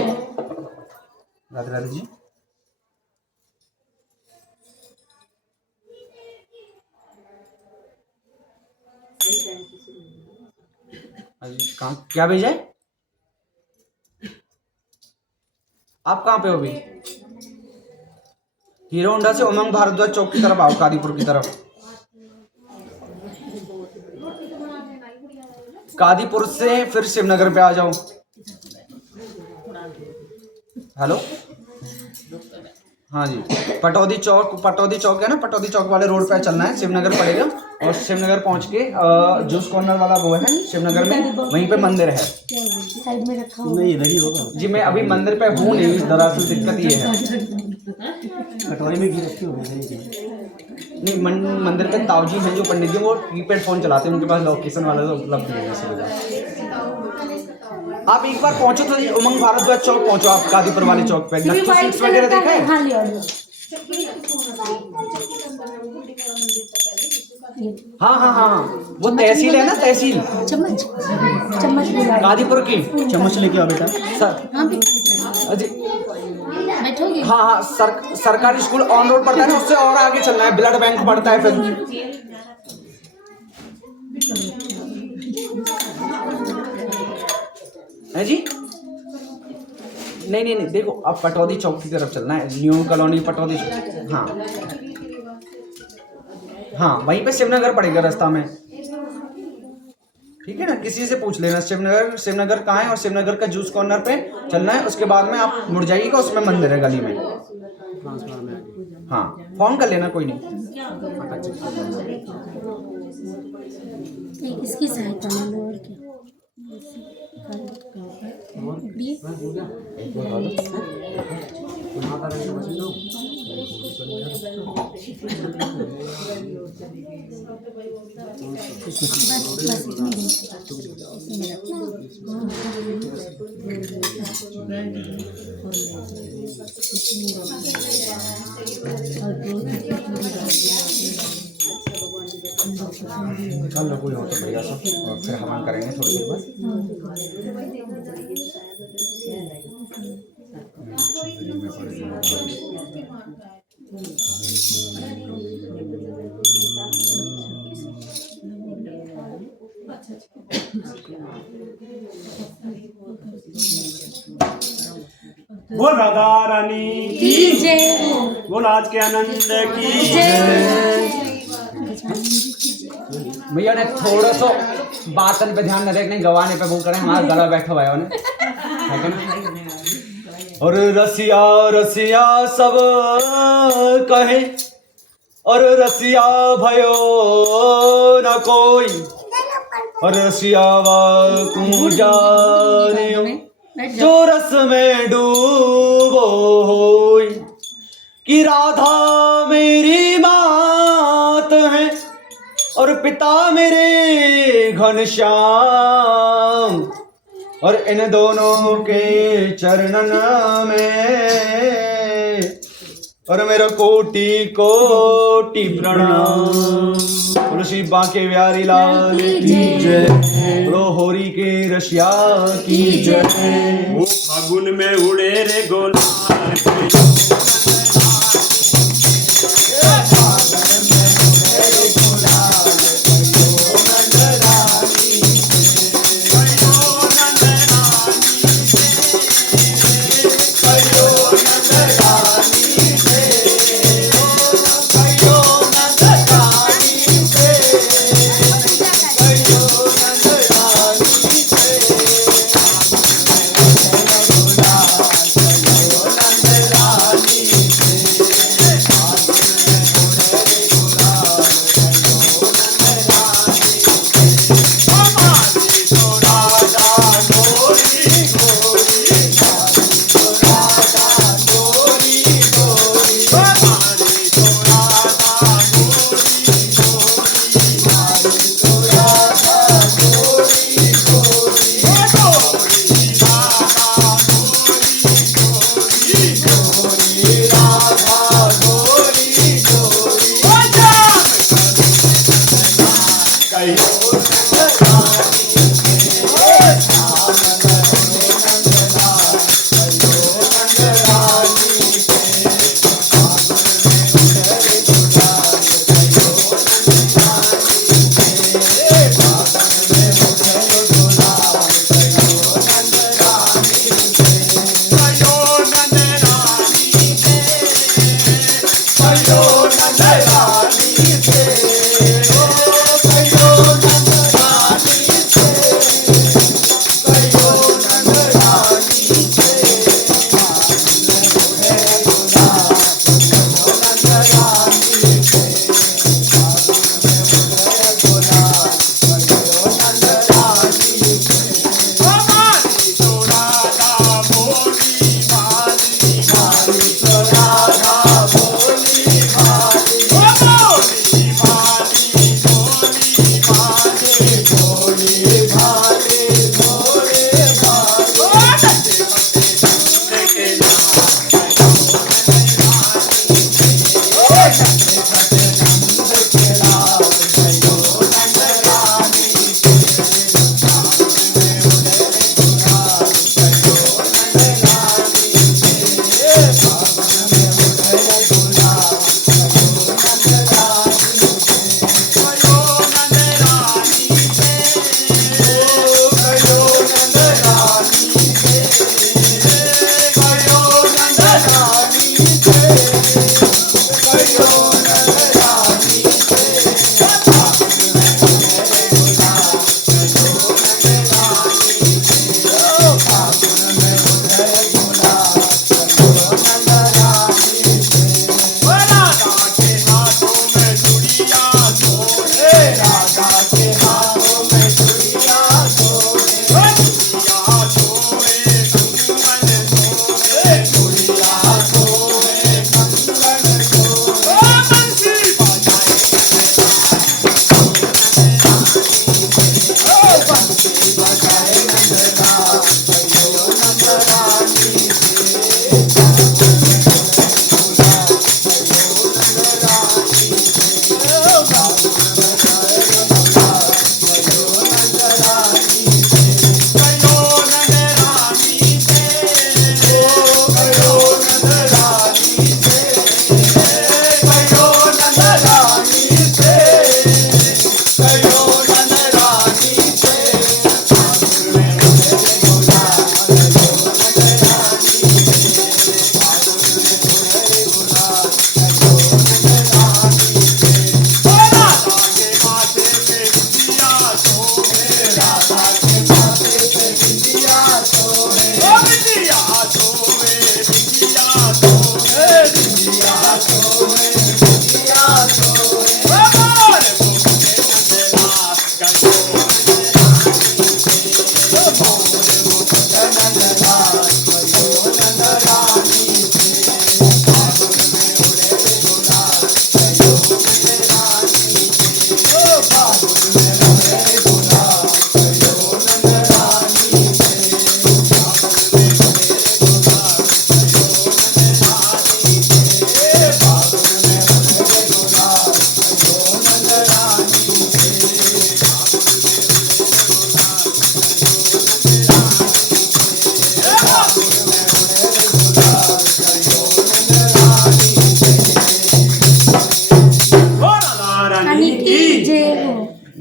राधे राधे जी। कहाँ क्या भेजा है? आप कहाँ पे हो अभी? हीरो होंडा से उमंग भारद्वाज चौक की तरफ आओ, कादीपुर की तरफ। कादीपुर से फिर शिवनगर पे आ जाओ। हेलो, हाँ जी, पटौदी चौक है ना, पटौदी चौक वाले रोड पे चलना है, शिवनगर पड़ेगा। और शिवनगर पहुंच के जूस कॉर्नर वाला वो है शिवनगर में, वहीं पे मंदिर है। साइड में रखा हुआ नहीं, इधर ही होगा। जी मैं अभी मंदिर पे हूँ नहीं, दरअसल दिक्कत ये है। कटोरी में घी रखी होगी इधर ही। नहीं, मंदिर पे ताऊजी हैं जो पंडित जी, वो कीपैड फोन चलाते हैं, उनके पास लोकेशन वाला तो उपलब्ध नहीं है सुविधा। आप एक बार पहुंचो तो उमंग भारद्वाज चौक पहुंचो, आप कादीपुर वाले चौक पे सिर्फ नक्की वाइट स्वीट्स वगैरह कलर का देखा है? हाँ लिया ऑर्डर। हाँ हाँ हाँ हाँ, वो तहसील है ना, तहसील चम्मच चम्मच भी ला। कादीपुर की। चम्मच लेके आओ बेटा। सर अजी बैठोगे? हाँ हाँ, सरकारी स्कूल ऑन रोड पड़ता है ना, उससे और आगे चलना है, ब्लड बैंक पड़ता है फिर। है जी? नहीं नहीं नहीं, देखो अब पटौदी चौक की तरफ चलना है, न्यू कॉलोनी पटौदी चौक। हाँ हाँ, वहीं पे शिवनगर पड़ेगा रास्ता में, ठीक है ना? किसी से पूछ लेना शिवनगर कहाँ है, और शिवनगर का जूस कॉर्नर पे चलना है। उसके बाद में आप मुड़ जाइएगा, उसमें मंदिर है गली में। हाँ, फोन कर लेना, कोई नहीं। इसकी सहायता ना लो और क्या। कल लोग कोई हो तो बढ़िया सब, और फिर हवन करेंगे थोड़ी देर बाद। बोल राधा रानी की जय। बोल आज के आनंद की भैया ने थोड़ा सा बातन पे ध्यान न रखने, गवाने पे वो करें, हमारा गला बैठा हुआ है उन्हें। और रसिया रसिया सब कहे, और रसिया भयो न कोई, और रसिया तू जानियो जो रस में डूबो होई, कि राधा मेरी मात है और पिता मेरे घनश्याम, और इन दोनों के चरणन में और मेरा कोटि कोटि प्रणाम। बोलो श्री बांके बिहारी लाल की जय, बोलो होरी के रसिया की जय। वो फागुन में उड़े रे गोलाल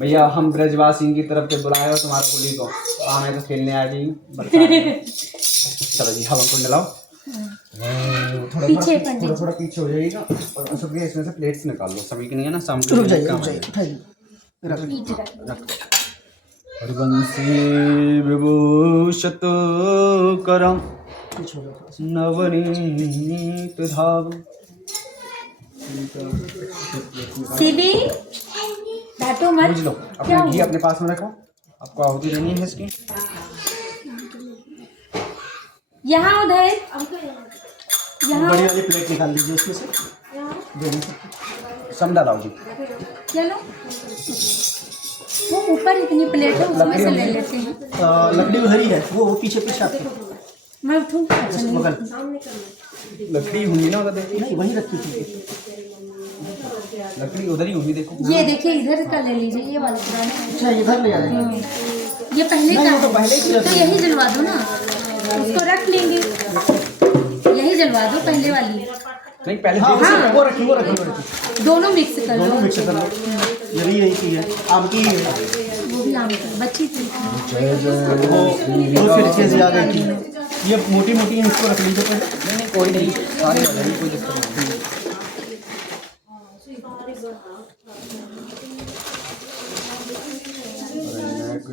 भैया हम ब्रजवासी की तरफ से बुलाए हो तुम्हारे होली को, हमें तो खेलने आ गई। चलो जी हवा को डलाओ, पीछे पंडित थोड़ा पीछे हो जाएगा और सबके इसमें से प्लेट्स निकाल लो, सभी के नहीं है ना, सामने रुक जाइए उठाइए हरिवंशी विभूषित करम नवनीत धाम। सीबी डांटो मत। बुझ लो, क्या अपने घी हुआ? अपने पास में रखो, आपको आहुति देनी है इसकी। यहाँ उधर यहाँ बड़ी वाली प्लेट निकाल लीजिए उसमें से। समझा लाओ जी। चलो वो ऊपर इतनी प्लेट है उसमें से ले लेते हैं। लकड़ी उधर ही है, वो पीछे पीछे आपके मैं उठूँ? अच्छा नहीं। बगल। लकड़ी होंगी ना उधर, नहीं वहीं रखी थी। लकड़ी उधर ही होगी, देखो। ये देखिए इधर का ले लीजिए, ये वाला पुराना है। अच्छा इधर ले जाएंगे। ये पहले का नहीं, वो है। तो पहले की तो यही जलवा दो ना, उसको रख लेंगे। यही जलवा दो पहले वाली, नहीं पहले हाँ देखो। वो रखी दोनों मिक्स कर लो। दोनों मिक्स कर लो। यही यही चीज है, आम की ही है। वो भी आम का बच्ची थी। वो फिर चीज याद है कि ये मोटी मोटी है, इसको रख लीजिए पहले। नहीं कोई नहीं, सारी हो जाएगी, कोई दिक्कत नहीं।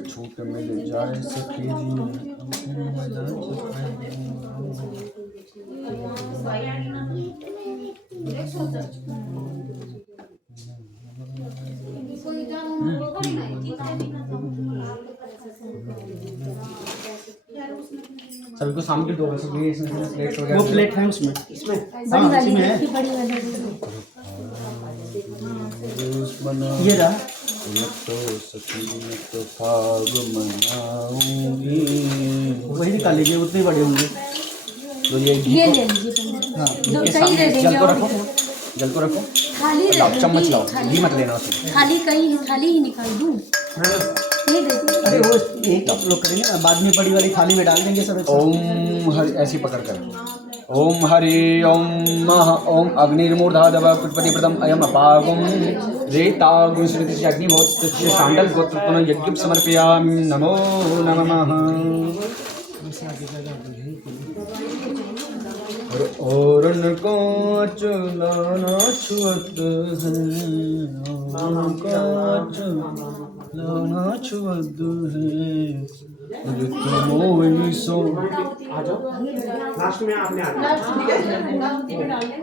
छूट मिल जाए सखी सभी को सामने दो बस, इसमें प्लेट वगैरह। वो प्लेट है उसमें, इसमें हाँ बड़ी वाली इसी में है। देखिए, बड़ी वाली ये रहा। तो सखी तो फाग मनाऊंगी। वही निकाल लीजिए, उतने बड़े होंगे। तो ये घी ये को- ले लीजिए पहले। हाँ दो ये सही सामने दे देंगे। जल को और रखो, क्या? जल को रखो, खाली दे लाओ चम्मच दूंगी, लाओ, खाली। घी मत लेना उसमें। खाली खाली ही निकाल दूँ। ये दे दूँ। अरे वो एक आप लोग करेंगे ना, बाद में बड़ी वाली थाली में डाल देंगे सब एक साथ। ओम हरि, ऐसी पकड़ कर। ओम हरि ओम मह ओम अग्निर्मूर्धादव कुटपति प्रदम अयम अपागम रेतागुण श्रुति से अग्निहोत्र से शांडल गोत्र यज्ञ समर्पयामि। नमो नमः। और उनको चलाना छुअत है, उनका चलाना छुअत है, मोहिनी सो। लास्ट में आपने आना।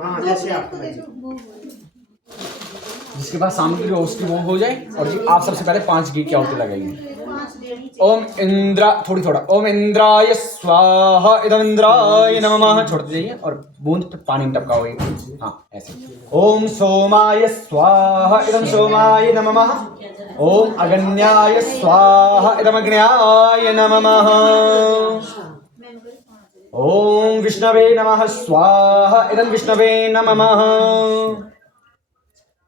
हाँ जैसे आप जिसके पास सामग्री हो उसकी वो हो जाए। और जी आप सबसे पहले 5 घी की आहुति लगाएंगे। ओम इंद्रा, थोड़ा ओम इंद्राय स्वाहा इदम इंद्राय नमः, छोड़ दीजिए और बूंद पानी में टपकाओ। हाँ ऐसे। ओम सोमाय स्वाहा इदम सोमाय नमः। ओम अग्न्याय स्वाहा इदम अग्न्याय नमः। ओम विष्णवे नमः स्वाहा इदम विष्णवे नमः।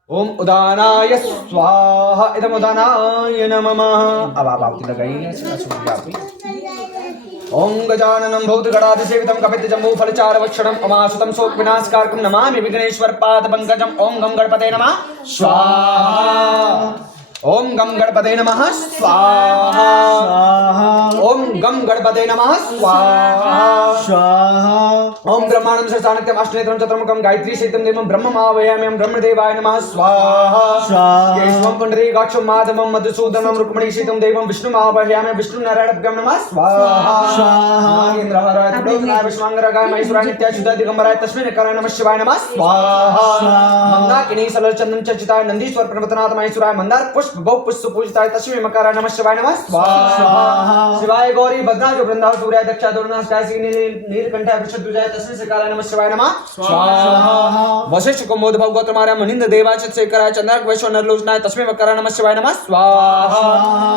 ओम उदानाय स्वाहा इदम उदानाय नमः। अब आप आहुति लगाइए। ओम गजाननं भूतगणाधिसेवितं कपितजम्बू फलचारभक्षणं उमासुतं शोकविनाशकारकं नमामि विघ्नेश्वर पादपङ्कजं। ओम गं गणपते नमः स्वाहा। ओम गं गणपते नमः स्वाहा। ओम गं गणपते नमः स्वाहा। ओम ब्रह्मांडं ससानित्यं अष्टनेत्रं चतुर्मुखं गायत्री सहितं देवं ब्रह्ममावयामि ब्रह्मदेवाय नमः स्वाहा केशवं पुंडरीकाक्षं माधवं मधुसूदनं रुक्मिणी सहितं देवं विष्णुमावयामि विष्णुनारायणाभ्यां नमः स्वाहा नागेन्द्रहाराय त्रिलोकनाय विश्वांगरागाय महेश्वराय नित्याच्युताय दिगंबराय तस्मै नकाराय नमः शिवाय नमः स्वाहा मंदाकिनी सलचंदन चर्चिताय नंदीश्वर पर्वतनाथ महेश्वराय मंदार पुष्प बहु पुष्प पूजिताय तस्मै मकाराय नमः शिवाय नमः स्वाहा शिवाय गौरी भद्राज वृंदा सूर्य दक्षा दोर्णास्काय नीलकंठाय विशुद्धुजाय तस्मै सकाराय नमः शिवाय नमः स्वाहा वशिष्ठ कुमोद भव गोत्रमार्य मनिंद देवाय चित्सेकराय चंद्रार्क वैश्व नरलोचनाय तस्मै मकाराय नमः शिवाय नमः स्वाहा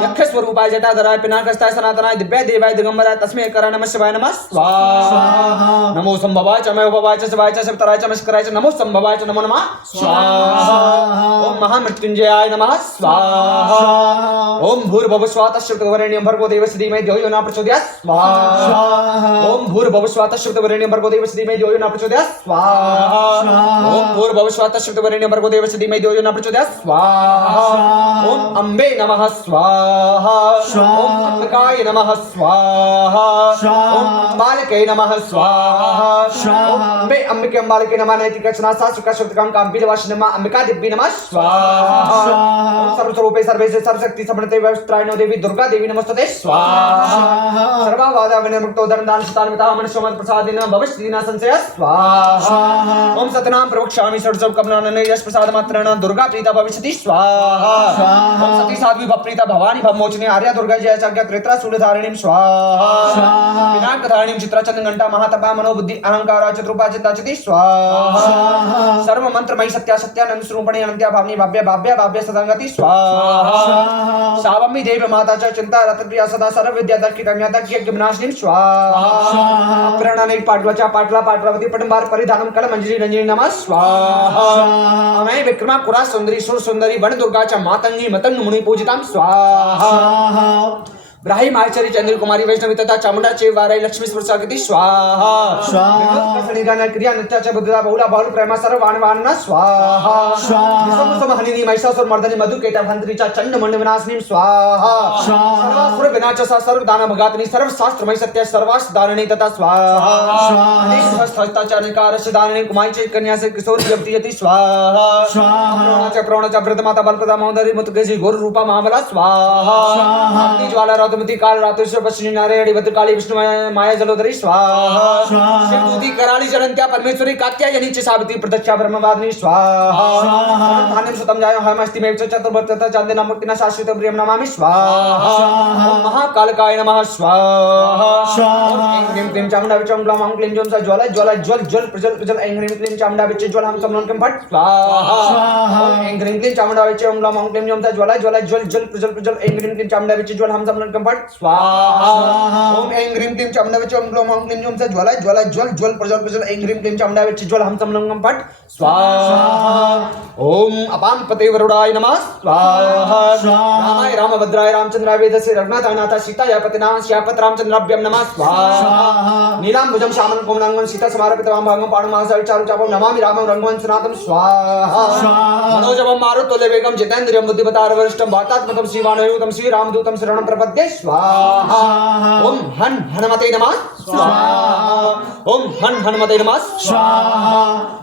यक्ष स्वरूपाय जटाधराय पिनाकस्ताय सनातनाय दिव्य देवाय दिगंबराय तस्मै मकाराय नमः शिवाय नमः स्वाहा नमो संभवाय च मयो भवाय च शिवाय च शिवतराय च मस्कराय च नमो संभवाय च नमो नमः स्वाहा ओम महामृत्युंजयाय नमः स्वाहा ओम भूर्भुवः स्वः तस्सवितुर्वरेण्यं भर्गो देवस्य धीमहि धियो यो न प्रचोदयात् स्वाहा ओम भूर्भुवः स्वः तस्सवितुर्वरेण्यं भर्गो देवस्य धीमहि धियो यो न प्रचोदयात् स्वाहा ओम भूर्भुवः स्वः तस्सवितुर्वरेण्यं भर्गो देवस्य धीमहि धियो यो न प्रचोदयात् स्वाहा ओम अम्बे नमः स्वाहा ओम अंबिकाय नमः स्वाहा ओम अम्बालिके नमः स्वाहा ओम अम्बे अंबिके अम्बालिके नमः नैतिकचना शास्त्रका शब्दकाम काम्बिलवासिनी नमः अंबिका दिव्य नमः स्वाहा ओम सर्वस्वरूपे सर्वेशे सर्वशक्ति समन्विते वस्त्रायनो देवी दुर्गा देवी नमस्तुते स्वाहा सर्वबाधा विनिर्मुक्तो धर्मदान शतान्विता मनस्वमत प्रसादिन भविष्यदिना संशय स्वाहा ओम सतनाम प्रवक्ष्यामि षड्जव कमलानने यश प्रसाद मात्रेण दुर्गा प्रीता भविष्यति स्वाहा ओम सती साध्वी भवप्रीता भवानी भवमोचने आर्या दुर्गा जय चाज्ञा त्रेत्रा शूलधारिणीं स्वाहा पिनाकधारिणीं चित्राचंद घंटा महातपा मनोबुद्धि अहंकारा चतुरूपा चित्ताचिति स्वाहा सर्व मंत्रमयी सत्या सत्यानंद स्वरूपिणी अनंत्या भावनी भाव्य भाव्य भाव्य सदांगति स्वाहा सावमी देव माता च चिंता रतप्रिया सदा सर्व विद्या दक्ष कन्याता यज्ञ विनाशिनी स्वाहा प्रणने पाटवचा पाटला पाटलावती पटंबार परिधानम कल मंजरी रंजनी नमः स्वाहा अमय विक्रमा पुरा सुंदरी सुर सुंदरी वन दुर्गा च मातंगी मतंग मुनि पूजितां स्वाहा ब्राह्मी माहेश्वरी चंद्र कुमारी वैष्णवी तथा चामुंडा चेवाराई लक्ष्मी स्पर्शागति स्वाहा स्वाहा क्रिया नित्याच बुद्धा बहुला बालु प्रेमा सर्वाणवान स्वाहा विश्वसम हनिनी महिषासुर मर्दनी मधुकेटा भंत्रीचा चंड मंड विनाशिनी स्वाहा सर्वासुर विनाश सर्व दान भगातनी सर्व शास्त्रमय सत्य सर्वास दाननी तथा स्वाहा अनेक सहस्त्रता चरणकार दाननी कुमारी च कन्या से किशोर युवती यति स्वाहा स्वाहा प्रणच व्रत माता बलप्रदा महोदरी मुतकेशी घोर रूपा महाबला स्वाहा अग्नि ज्वाला मति काल रात्रेश्वर पश्चिमी नारायणी भद्रकाली विष्णु माया जलोदरी स्वाहा शिवदूती कराली चरंत्या परमेश्वरी कात्यायनी च सावित्री प्रत्यक्षा ब्रह्मवादिनी स्वाहा धान्यं सुतं जाय हमस्ति मे चतुर्वर्तता चांदेना मूर्तिना शाश्वत प्रियं नमामि स्वाहा महाकालकाय नमः स्वाहा ऐं ह्रीं क्लीं चामुंडा विचं ग्लां ऐं क्लीं ज्यों सा ज्वाला ज्वाला ज्वल ज्वल प्रज्वल प्रज्वल ऐं ह्रीं क्लीं चामुंडा विच ज्वल हम समनं फट स्वाहा ऐं ह्रीं क्लीं चामुंडा विचं ग्लां ऐं क्लीं ज्यों सा ज्वाला ज्वाला ज्वल ज्वल प्रज्वल प्रज्वल ऐं ह्रीं क्लीं चामुंडा विच ज्वल हम समनं फट स्वाहा ओम ऐं ह्रीं क्लीं चामुंडा विच ग्लां ऐं क्लीं ज्यों सा ज्वाला ज्वाला ज्वल ज्वल प्रज्वल प्रज्वल ऐं ह्रीं क्लीं चामुंडा विच ज्वल हम समनं फट स्वाहा ओम अपां पते वरुणाय नमः स्वाहा रामाय रामभद्राय रामचंद्राय वेदसे रघुनाथाय नाथाय सीताय पतिना श्यापत रामचंद्राभ्यं नमः स्वाहा नीलांबुजं श्यामलं कोमलांगं सीता समारपितवां भागं पाणुमासं चारु चापं नमामि रामं रंगवं सनातनं स्वाहा मनोजवं मारुततुल्य वेगं जितेन्द्रियं बुद्धिमतां वरिष्ठं वातात्मकं श्रीवाणयुतं श्रीरामदूतं शरणं प्रपद्ये स्वाहा ओम हन हनुमते नमः स्वाहा ओम हन हनुमते नमः स्वाहा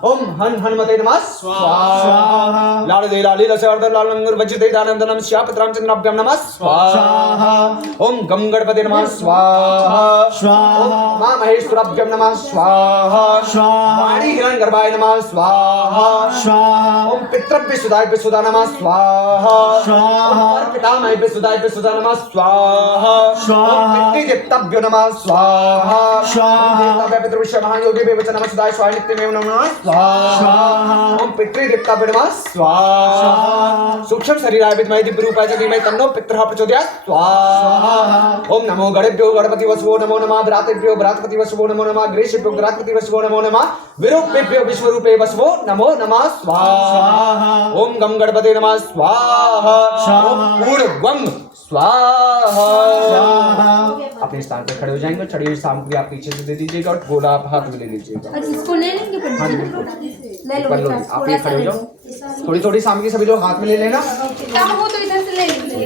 ओम हन हनुमते नमः स्वाहा लाल दे लाली लसर्द लालंगर वज्रते दानंदनम श्यापत रामचंद्राभ्यं नमः स्वाहा ओम गम गणपते नमः स्वाहा ओम मा महेश्वराभ्यं नमः स्वाहा वाणी हिरण गर्भाय नमः स्वाहा ओम पितृभ्य सुदाय सुदा नमः स्वाहा ओम पितामह भ्य सुदा नमः स्वाहा ओम पितृदेवताभ्यो नमः स्वाहा देवताभ्य पितृविश्व महायोगी वच नमः सुदाय स्वाहा नित्यमेव नमः स्वाहा ओम पितृदेवताभ्यो नमः स्वाहा सूक्ष्म शरीराय विद्महे दिव्यरूपाय च धीमहि तन्नो पितरः प्रचोदयात् स्वाहा ओम नमो गणेभ्यो गणपति वसुभो नमो नमः भ्रातृभ्यो भ्रातृपति वसुभो नमो नमः गृहेभ्यो गृहपति वसुभो नमो नमः विरूपेभ्यो विश्वरूपे वसुभो नमो नमः स्वाहा ओम गम गणपते नमः स्वाहा ओम ऊर्ध्वं स्वाहा अपने स्थान पर खड़े हो जाएंगे। चढ़ी हुई सामग्री आप पीछे से दे दीजिएगा और गोला आप हाथ में ले लीजिएगा। अच्छा, इसको ले लेंगे पंडित जी? ले लो बेटा, आप ये खड़े हो जाओ। थोड़ी थोड़ी सामग्री सभी लोग हाथ में ले लेना। काम हो तो इधर से ले लीजिए।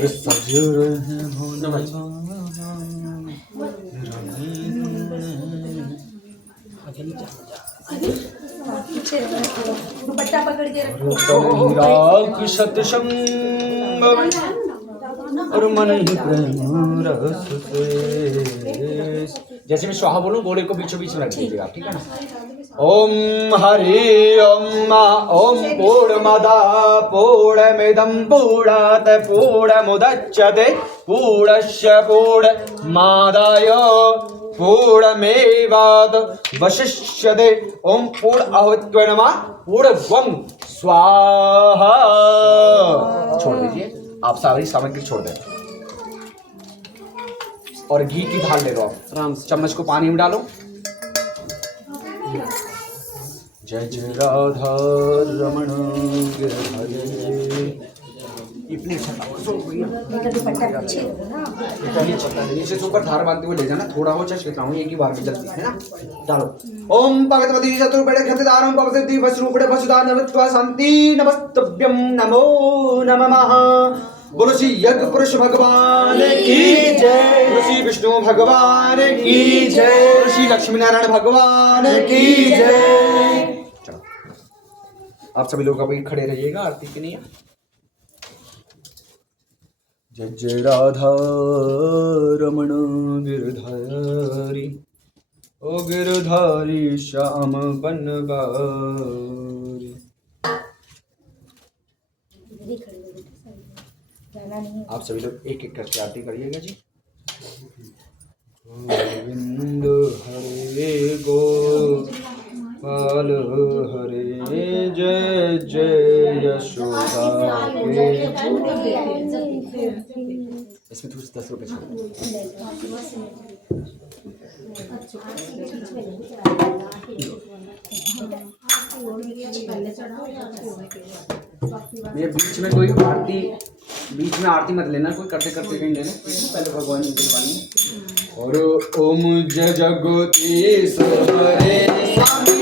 दुपट्टा पकड़ के रखो। राग सतसंग और मन ही प्रेम रस से। जैसे मैं स्वाहा बोलूं, गोले को बीचों बीच में रख दीजिएगा, ठीक है ना। ओम हरि ओम ओम पूर्णमदा पूर्णमिदं पूर्णात् पूर्णमुदच्यते पूर्णस्य पूर्णमादाय पूर्णमेवात् वशिष्यते। ओम पूर्ण आहवत्वे नमः पूर्णवं स्वाहा। छोड़ दीजिए, आप सारी सामग्री छोड़ दें और घी की ढाल ले लो। आप आराम से चम्मच को पानी में डालो। जय जय राधा रमण गिरधरे। इतनी नीचे से ऊपर धार बांधते हुए ले जाना, थोड़ा हो चाहे कितना हो, एक ही बार में जल्दी, है ना। डालो। ओम भगवती चतुर्वेद खतिदारं भगवती वसुरूपणे वसुधा नमस्त्वा शांति नमस्तभ्यं नमो नमः। बोलो श्री यज्ञ पुरुष भगवान की जय, बोलो श्री विष्णु भगवान की जय, बोलो श्री लक्ष्मी नारायण भगवान की जय। चलो आप सभी लोग अभी खड़े रहिएगा आरती के लिए। जय जय राधा रमण गिरधारी ओ गिरधारी श्याम बनवारी। आप सभी लोग एक एक करके आरती करिएगा जी। गोविंद हरे गोपाल हरे जय जय यशोदा के। इसमें थोड़ी 10 रुपए छोड़। ये बीच में कोई आरती, बीच में आरती मत लेना, कोई करते करते कहीं लेना, पहले भगवान की दिलवानी। और ओम जय जगदीश हरे स्वामी